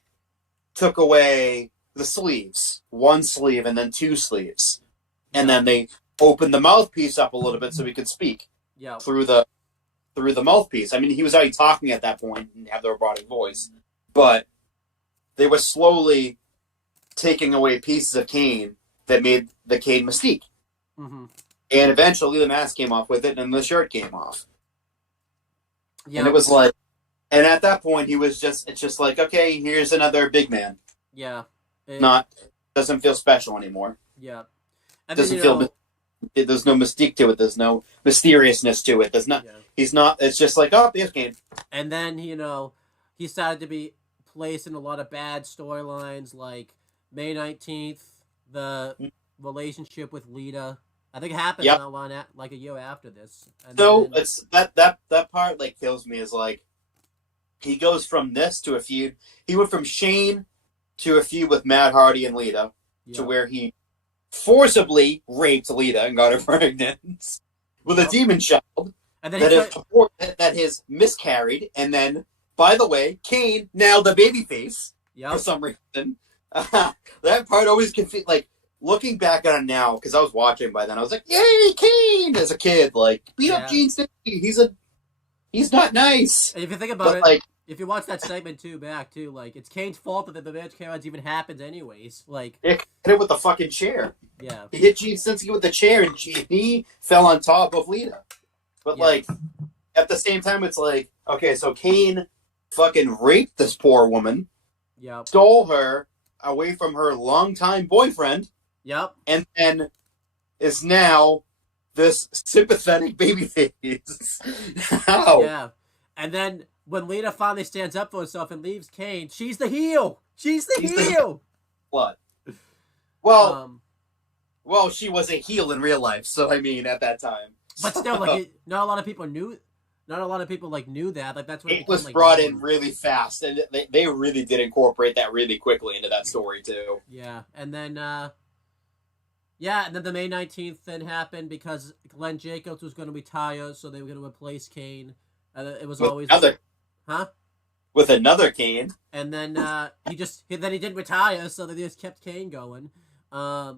took away the sleeves, one sleeve and then two sleeves. And then they opened the mouthpiece up a little bit so he could speak through the mouthpiece. I mean, he was already talking at that point and had the robotic voice. But they were slowly taking away pieces of Kane that made the Kane mystique. Mm-hmm. And eventually the mask came off with it and the shirt came off. Yeah. And it was like, and at that point it's just like, okay, here's another big man. Yeah. Doesn't feel special anymore. Yeah. There's no mystique to it. There's no mysteriousness to it. He's not, it's just like, oh, there's Kane. And then, he started to be placed in a lot of bad storylines, like May 19th, the relationship with Lita. I think it happened not long like a year after this. And it's that part like kills me is like he goes from this to a feud. He went from Shane to a feud with Matt Hardy and Lita to where he forcibly raped Lita and got her pregnant with a demon child and then that has miscarried. And then, by the way, Kane, now the babyface, for some reason. That part always confused. Like, looking back on it now, because I was watching by then, I was like, yay, Kane! As a kid, like, beat up Gene Stacy. He's a He's not nice. And if you think about But it, like, if you watch that segment back like it's Kane's fault that the match even happens anyways. Like, it hit him with the fucking chair. yeah, He hit Gene Sinsky with the chair, and he fell on top of Lita. But yeah, like, at the same time, it's like, okay, so Kane fucking raped this poor woman, yep, stole her away from her longtime boyfriend, yep, and then is now this sympathetic babyface. How? yeah. And then when Lita finally stands up for herself and leaves Kane, she's the heel. She's the He's the heel. What? Well, Um, well, she was a heel in real life, so I mean, at that time. but still, like, not a lot of people knew. Not a lot of people like knew that. Like, that's when it was like, brought known. in really fast, and they really did incorporate that really quickly into that story too. Yeah, and then the May 19th then happened because Glenn Jacobs was going to retire, so they were going to replace Kane. It was With always another, huh? with another Kane. And then he didn't retire, so they just kept Kane going. Yeah,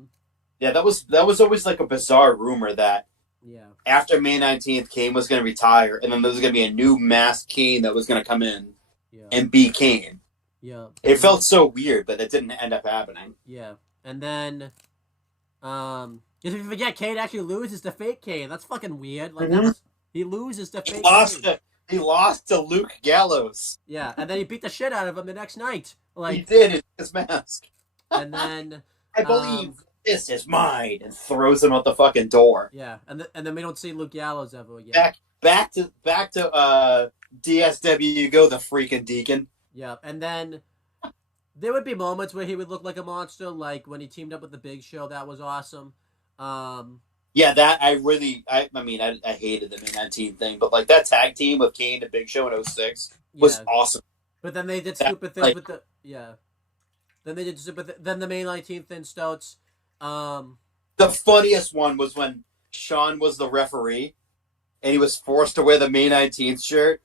that was always like a bizarre rumor that Yeah. after May 19th, Kane was going to retire, and then there was going to be a new masked Kane that was going to come in Yeah. and be Kane. Yeah. It felt so weird, but it didn't end up happening. Yeah. And then if you forget, Kane actually loses to fake Kane. That's fucking weird. Like he loses to fake Kane. He lost to Luke Gallows. Yeah, and then he beat the shit out of him the next night. Like he did in his mask. And then I believe this is mine, and throws him out the fucking door. Yeah, and then we don't see Luke Gallows ever again. Back to DSW go, the freaking Deacon. Yeah, and then there would be moments where he would look like a monster, like when he teamed up with the Big Show. That was awesome. Yeah, that I hated the May 19 thing, but like that tag team with Kane and Big Show in 06 was awesome. But then they did stupid things with the Then they did then the May 19th then starts. The funniest one was when Sean was the referee, and he was forced to wear the May 19th shirt.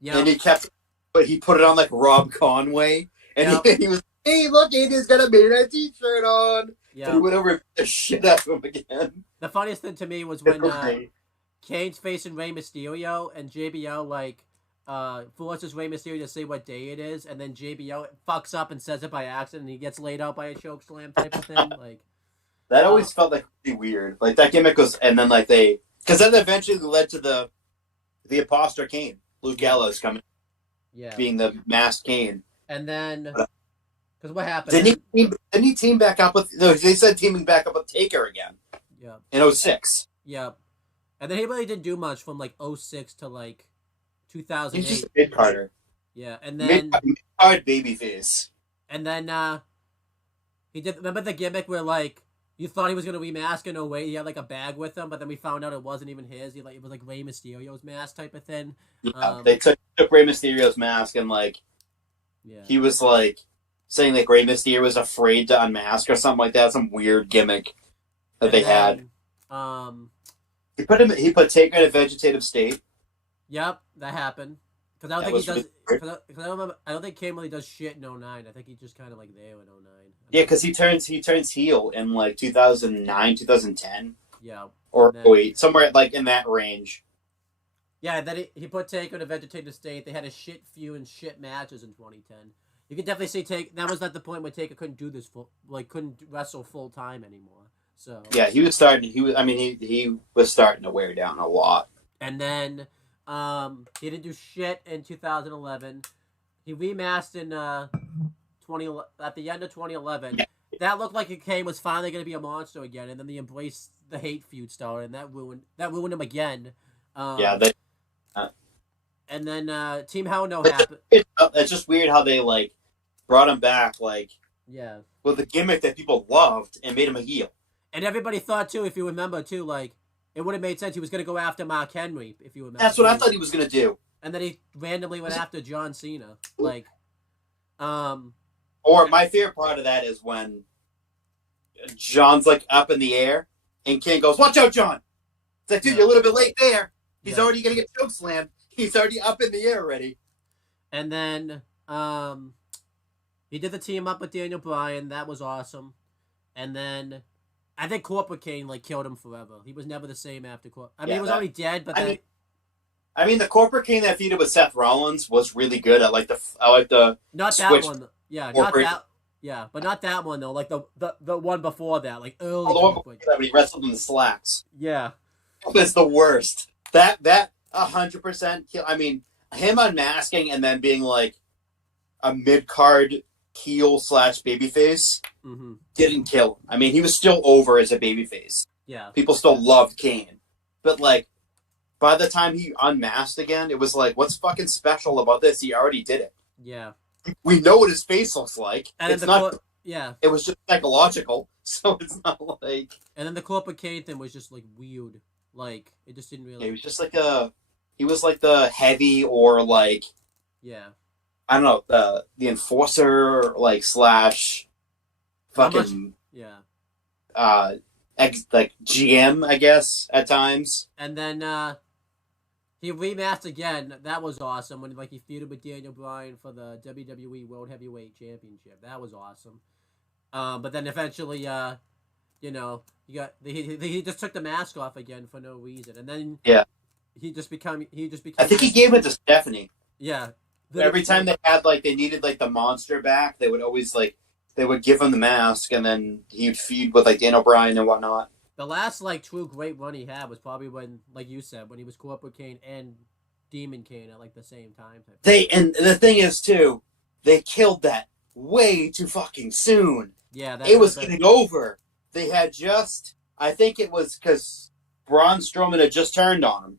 Yeah, and he put it on like Rob Conway, and he was, hey, look, AJ's got a May 19th shirt on. Yeah, and he went over and beat the shit out of him again. The funniest thing to me was when Kane's facing Rey Mysterio, and JBL forces Rey Mysterio to say what day it is, and then JBL fucks up and says it by accident, and he gets laid out by a choke slam type of thing. Like that always felt like really weird. Like that gimmick was, and then like because then eventually led to the imposter Kane, Luke Gallows coming, being the masked Kane, and then because what happened? Didn't he team back up with? No, they said teaming back up with Taker again. Yeah. In 06. Yeah, and then he really didn't do much from like 06 to like 2008. He's just a mid-carder. Yeah, and then mid-card babyface. And then he did. Remember the gimmick where like you thought he was gonna remask in a way he had like a bag with him, but then we found out it wasn't even his. It was like Rey Mysterio's mask type of thing. Yeah, they took Rey Mysterio's mask and like he was like saying like Rey Mysterio was afraid to unmask or something like that. Some weird gimmick that they had. He put Taker in a vegetative state. Yep, that happened. Because I don't think he does. Because I don't think Kane really does shit in 09. I think he's just kind of like there in 09. Yeah, because he turns heel in like 2009, 2010. Yeah. Or wait, somewhere like in that range. Yeah, then he put Taker in a vegetative state. They had a shit few and shit matches in 2010. You could definitely say that was not the point where Taker couldn't do this couldn't wrestle full time anymore. So yeah, he was starting. He was starting to wear down a lot. And then he didn't do shit in 2011. He remasked in at the end of 2011. Yeah. That looked like Kane was finally going to be a monster again, and then the Embrace the Hate feud started, and that ruined him again. And then Team Hell No happened. It's just weird how they like brought him back, with a gimmick that people loved and made him a heel. And everybody thought too, if you remember too, like it would have made sense. He was going to go after Mark Henry, if you remember. That's what I thought he was going to do. And then he randomly went after John Cena, Or my favorite part of that is when John's like up in the air and Kane goes, "Watch out, John!" It's like, dude, you're a little bit late there. He's already going to get chokeslammed. He's already up in the air already. And then he did the team up with Daniel Bryan. That was awesome. And then I think Corporate Kane killed him forever. He was never the same after Corporate. He was already dead, but I mean, the corporate Kane that feuded with Seth Rollins was really good. I like the Not that switch one. Yeah, not corporate. that. Yeah, but not that one though. Like the one before that, like Oh, early the one before corporate. that when he wrestled in the slacks. Yeah, It was the worst. That 100%. I mean, him unmasking and then being like a mid card heel slash babyface mm-hmm. didn't kill him. I mean, he was still over as a babyface. Yeah, People still loved Kane, but like by the time he unmasked again, it was like, what's fucking special about this? He already did it. yeah. We know what his face looks like. And then It's not. yeah. It was just psychological, so it's not like. And then the corporate Kane thing was just like weird. Like it just didn't really. Yeah, he was just like a. He was like the heavy or like Yeah. I don't know the enforcer like slash fucking Yeah. like GM I guess at times. And then he remasked again. That was awesome when like he feuded with Daniel Bryan for the WWE World Heavyweight Championship. That was awesome. But then eventually, you know, he just took the mask off again for no reason, and then Yeah, he just became I think he gave it to Stephanie. yeah. Every time they had like they needed like the monster back, they would always like they would give him the mask, and then he'd feud with like Daniel Bryan and whatnot. The last like true great run he had was probably when, like you said, when he was Corporate Kane and Demon Kane at like the same time. And the thing is too, they killed that way too fucking soon. Yeah, it was getting over. They had just, I think it was because Braun Strowman had just turned on him,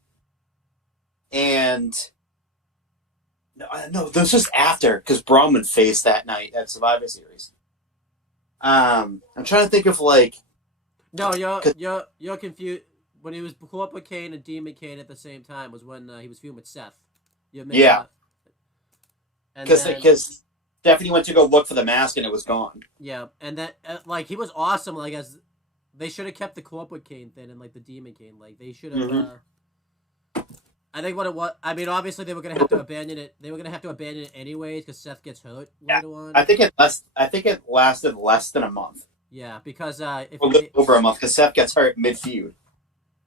and no, this was after because Braun would face that night at Survivor Series. I'm trying to think of like. No, you're confused. When he was Corporate Kane and Demon Kane at the same time was when he was feuding with Seth. Yeah. Because Stephanie went to go look for the mask and it was gone. Yeah, and then like he was awesome. Like as they should have kept the Corporate Kane thing and like the Demon Kane. Like they should have. Mm-hmm. I think what it was. I mean, obviously they were gonna have to abandon it. They were gonna have to abandon it anyways because Seth gets hurt later on. I think it lasted less than a month. Yeah, because over a month because Seth gets hurt mid feud.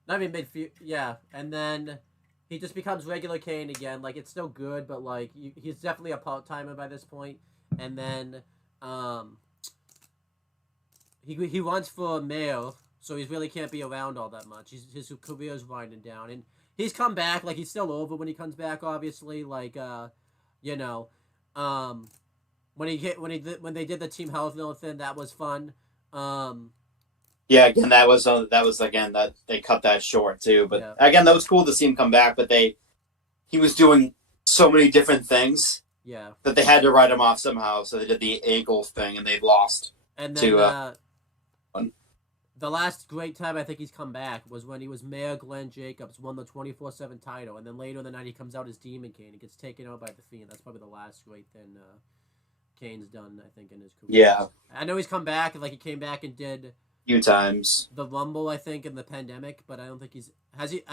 I mean mid feud. Yeah, and then he just becomes regular Kane again. Like it's still good, but like he's definitely a part timer by this point. And then he runs for mayor, so he really can't be around all that much. His career's winding down, and he's come back. Like he's still over when he comes back. Obviously, like you know, when they did the Team Health Note thing, that was fun. Yeah, again, that was again that they cut that short too. But again, that was cool to see him come back. But he was doing so many different things. Yeah. That they had to write him off somehow, so they did the ankle thing, and they lost. And then the last great time I think he's come back was when he was Mayor Glenn Jacobs, won the 24/7 title, and then later in the night he comes out as Demon Kane. He gets taken out by the Fiend. That's probably the last great thing Kane's done, I think, in his career. Yeah. I know he's come back, and like he came back and did a few times the Rumble, I think, in the pandemic, but I don't think has he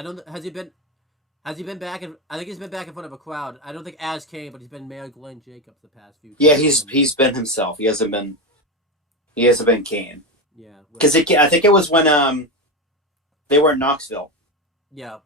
been back? I think he's been back in front of a crowd. I don't think as Kane, but he's been Mayor Glenn Jacobs the past few. Yeah, he's been himself. He hasn't been Kane. Yeah, because I think it was when they were in Knoxville. Yeah.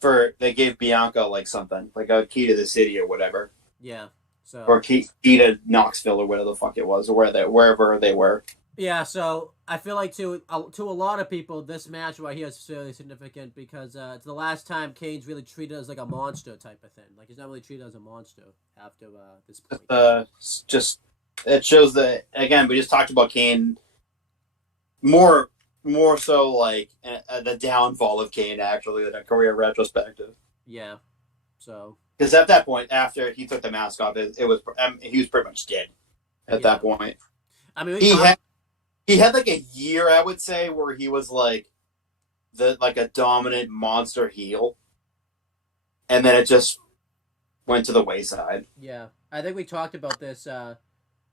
They gave Bianca like something like a key to the city or whatever. Yeah. So or key to Knoxville or whatever the fuck it was or wherever they were. Yeah, so I feel like to a lot of people, this match right here is fairly significant because it's the last time Kane's really treated as like a monster type of thing. Like he's not really treated as a monster after this point. Just it shows that again we just talked about Kane more so like the downfall of Kane actually in a career retrospective. Yeah, so because at that point after he took the mask off, he was pretty much dead at that point. I mean, he had like a year, I would say, where he was like a dominant monster heel, and then it just went to the wayside. Yeah, I think we talked about this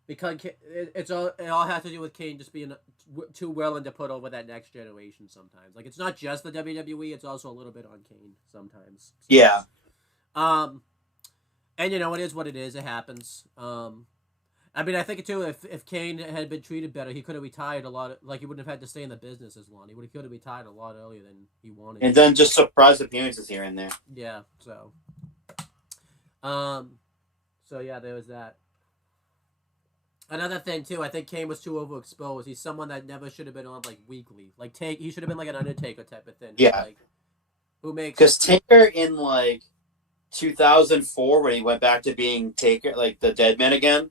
because it all has to do with Kane just being too willing to put over that next generation. Sometimes, like it's not just the WWE; it's also a little bit on Kane sometimes. Yeah. And you know it is what it is. It happens. I mean, I think too. If Kane had been treated better, he could have retired a lot. Like he wouldn't have had to stay in the business as long. He could have retired a lot earlier than he wanted And to. then just surprise appearances here and there. Yeah. Um. So yeah, there was that. Another thing too, I think Kane was too overexposed. He's someone that never should have been on like weekly. Like he should have been like an Undertaker type of thing. Yeah. Like, who makes? Because Taker in like 2004, when he went back to being Taker, like the Dead Man again,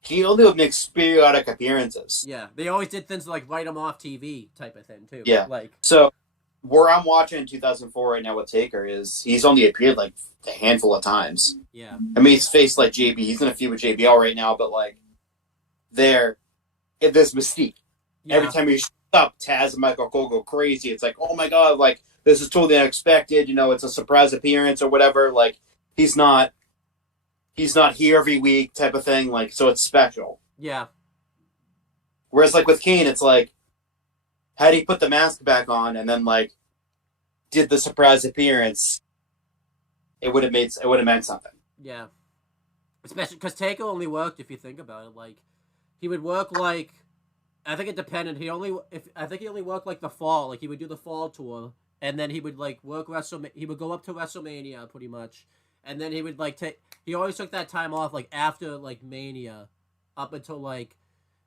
he only would make periodic appearances. Yeah, they always did things to, like write him off TV type of thing too. Yeah. Like So where I'm watching in 2004 right now with Taker is he's only appeared like a handful of times. Yeah. I mean, he's faced like JB. He's in a feud with JBL right now, but like there's mystique. Yeah. Every time he shows up, Taz and Michael Cole go crazy. It's like, oh my god, like this is totally unexpected. You know, it's a surprise appearance or whatever. Like he's not here every week type of thing. Like so, it's special. Yeah. Whereas like with Kane, it's like had he put the mask back on and then like did the surprise appearance, it would have meant something. Yeah. Especially because Taker only worked, if you think about it, like he would work like I think it depended. I think he only worked like the fall, like he would do the fall tour, and then he would like work he would go up to WrestleMania pretty much, and then he would like he always took that time off like after like Mania, up until like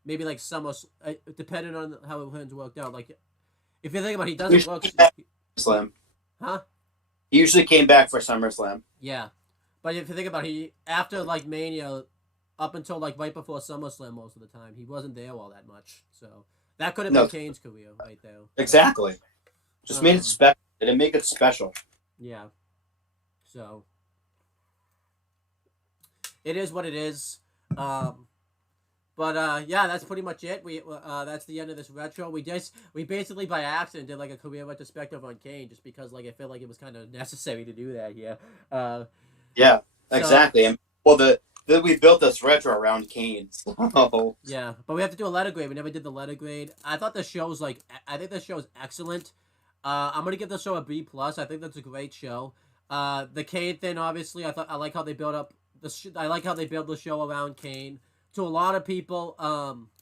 maybe like summer, depending on how it worked out. Like if you think about it, he doesn't work. Slam. Huh? He usually came back for SummerSlam. Yeah, but if you think about it, he after like Mania, up until like right before SummerSlam, most of the time he wasn't there all that much. So that could have been Kane's career right there. Exactly. Just made it special. It didn't make it special. Yeah. So it is what it is. But yeah, that's pretty much it. That's the end of this retro. We basically by accident did like a career retrospective on Kane just because like I felt like it was kind of necessary to do that here. Yeah, exactly. And well, we built this retro around Kane. So. Yeah, but we have to do a letter grade. We never did the letter grade. I thought the show's I think the show's excellent. I'm gonna give the show a B+. I think that's a great show. The Kane thing, obviously, I like how they build up I like how they build the show around Kane. To a lot of people,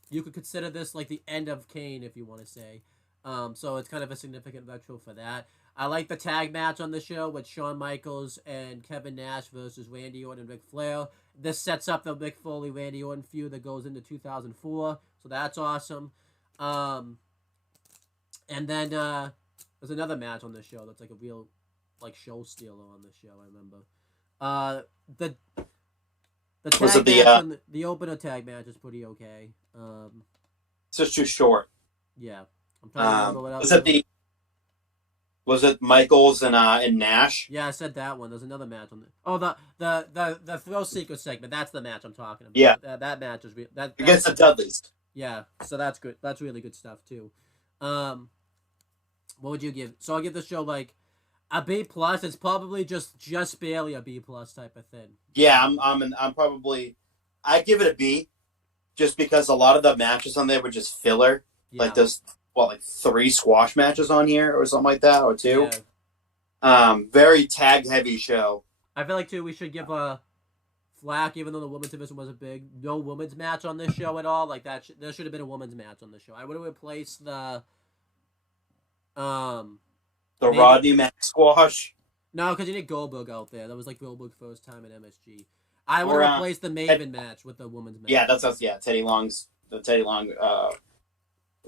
you could consider this like the end of Kane, if you want to say. So it's kind of a significant retro for that. I like the tag match on the show with Shawn Michaels and Kevin Nash versus Randy Orton and Ric Flair. This sets up the Mick Foley-Randy Orton feud that goes into 2004, so that's awesome. And then there's another match on the show that's like a real like show stealer on the show. I remember. The tag match the opener tag match is pretty okay. It's just too short. Yeah, I'm trying to remember what else. Was it Michaels and Nash? Yeah, I said that one. There's another match on the. Oh, the Thrill Seeker segment. That's the match I'm talking about. Yeah, that match is against the Dudleys. Yeah, so that's good. That's really good stuff too. What would you give? So I'll give the show like a B+. It's probably just barely a B+ type of thing. Yeah, I'm probably I give it a B, just because a lot of the matches on there were just filler. Yeah. Like there's like 3 squash matches on here or something like that, or 2. Yeah. Very tag heavy show. I feel like too we should give a flack, even though the women's division wasn't big. No women's match on this show at all. Like that, there should have been a women's match on the show. I would have replaced the Rodney Mack squash. No, because you need Goldberg out there. That was like Goldberg's first time in MSG. I would have replaced the Maven match with the women's match. Yeah, that's Teddy Long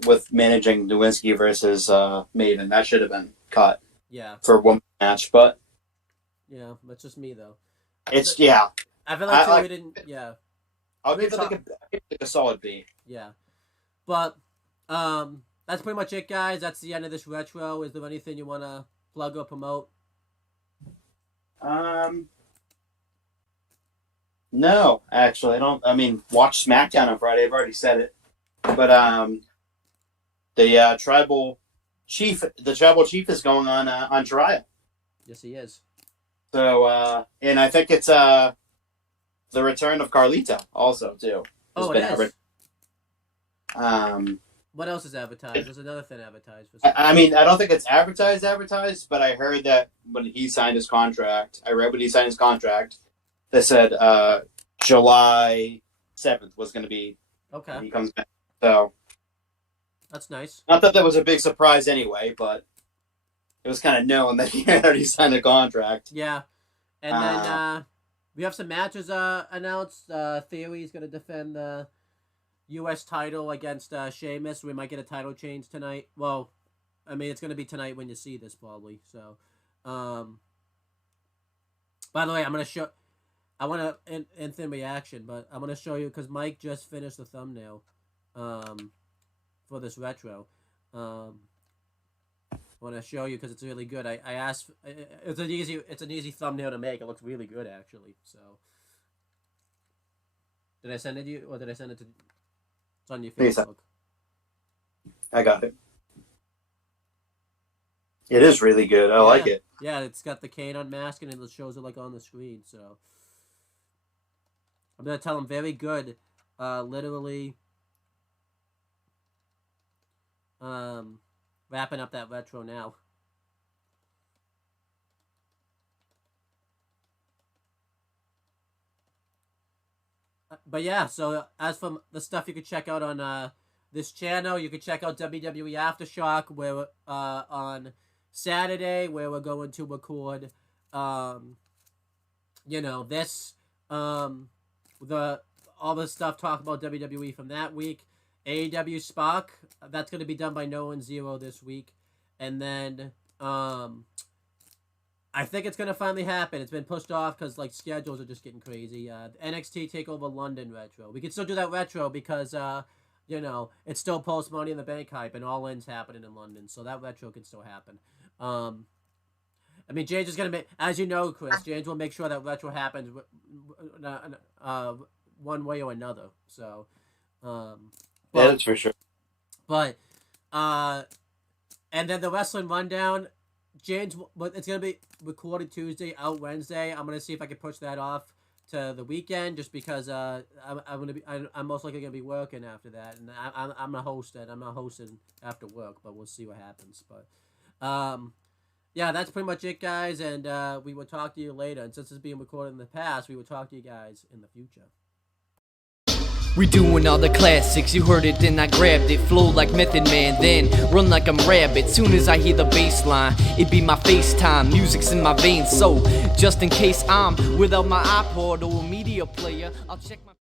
with managing Nowinski versus Maven. That should have been cut. Yeah. For a women's match, but yeah, that's just me though. I feel like we didn't. Yeah. I'll give it like a solid B. Yeah, but that's pretty much it, guys. That's the end of this retro. Is there anything you want to plug or promote? No, actually, I don't. I mean, watch SmackDown on Friday. I've already said it, but the tribal chief is going on trial. Yes, he is. So, and I think it's the return of Carlito also too. Oh, it is. What else is advertised? There's another thing advertised. I mean, I don't think it's advertised, but I heard that when he signed his contract, they said July 7th was going to be Okay, when he comes back. So, that's nice. not that was a big surprise anyway, but it was kind of known that he had already signed a contract. Yeah, and then we have some matches announced. Theory's going to defend the U.S. title against Sheamus. We might get a title change tonight. Well, I mean, it's going to be tonight when you see this, probably. So, by the way, I'm going to show... I want to instant reaction, but I'm going to show you, because Mike just finished the thumbnail for this retro. I want to show you because it's really good. I asked... It's an easy thumbnail to make. It looks really good, actually. So, did I send it to you, or did I send it to... It's on your Facebook. I got it. It is really good. I like it. Yeah, it's got the Kane Unmasked, and it shows it like on the screen. So I'm gonna tell him very good. Literally, wrapping up that retro now. But yeah, so as for the stuff you can check out on this channel, you can check out WWE Aftershock, where on Saturday, where we're going to record, this, all the stuff talk about WWE from that week. AEW Spark, that's going to be done by No and Zero this week. And then, I think it's going to finally happen. It's been pushed off because, like, schedules are just getting crazy. NXT TakeOver London retro. We can still do that retro because, it's still post Money in the Bank hype and All In's happening in London. So that retro can still happen. I mean, James is going to make, as you know, Chris, James will make sure that retro happens one way or another. So, that's for sure. But, and then the Wrestling Rundown, James, it's going to be recorded Tuesday, out Wednesday. I'm going to see if I can push that off to the weekend, just because I'm most likely going to be working after that, and I'm not hosting. I'm not hosting after work, but we'll see what happens. But yeah, that's pretty much it, guys, and we will talk to you later. And since it's being recorded in the past, we will talk to you guys in the future. Redoing all the classics, you heard it, then I grabbed it. Flow like Method Man, then run like I'm Rabbit. Soon as I hear the bass line, it be my FaceTime. Music's in my veins, so just in case I'm without my iPod or a media player, I'll check my...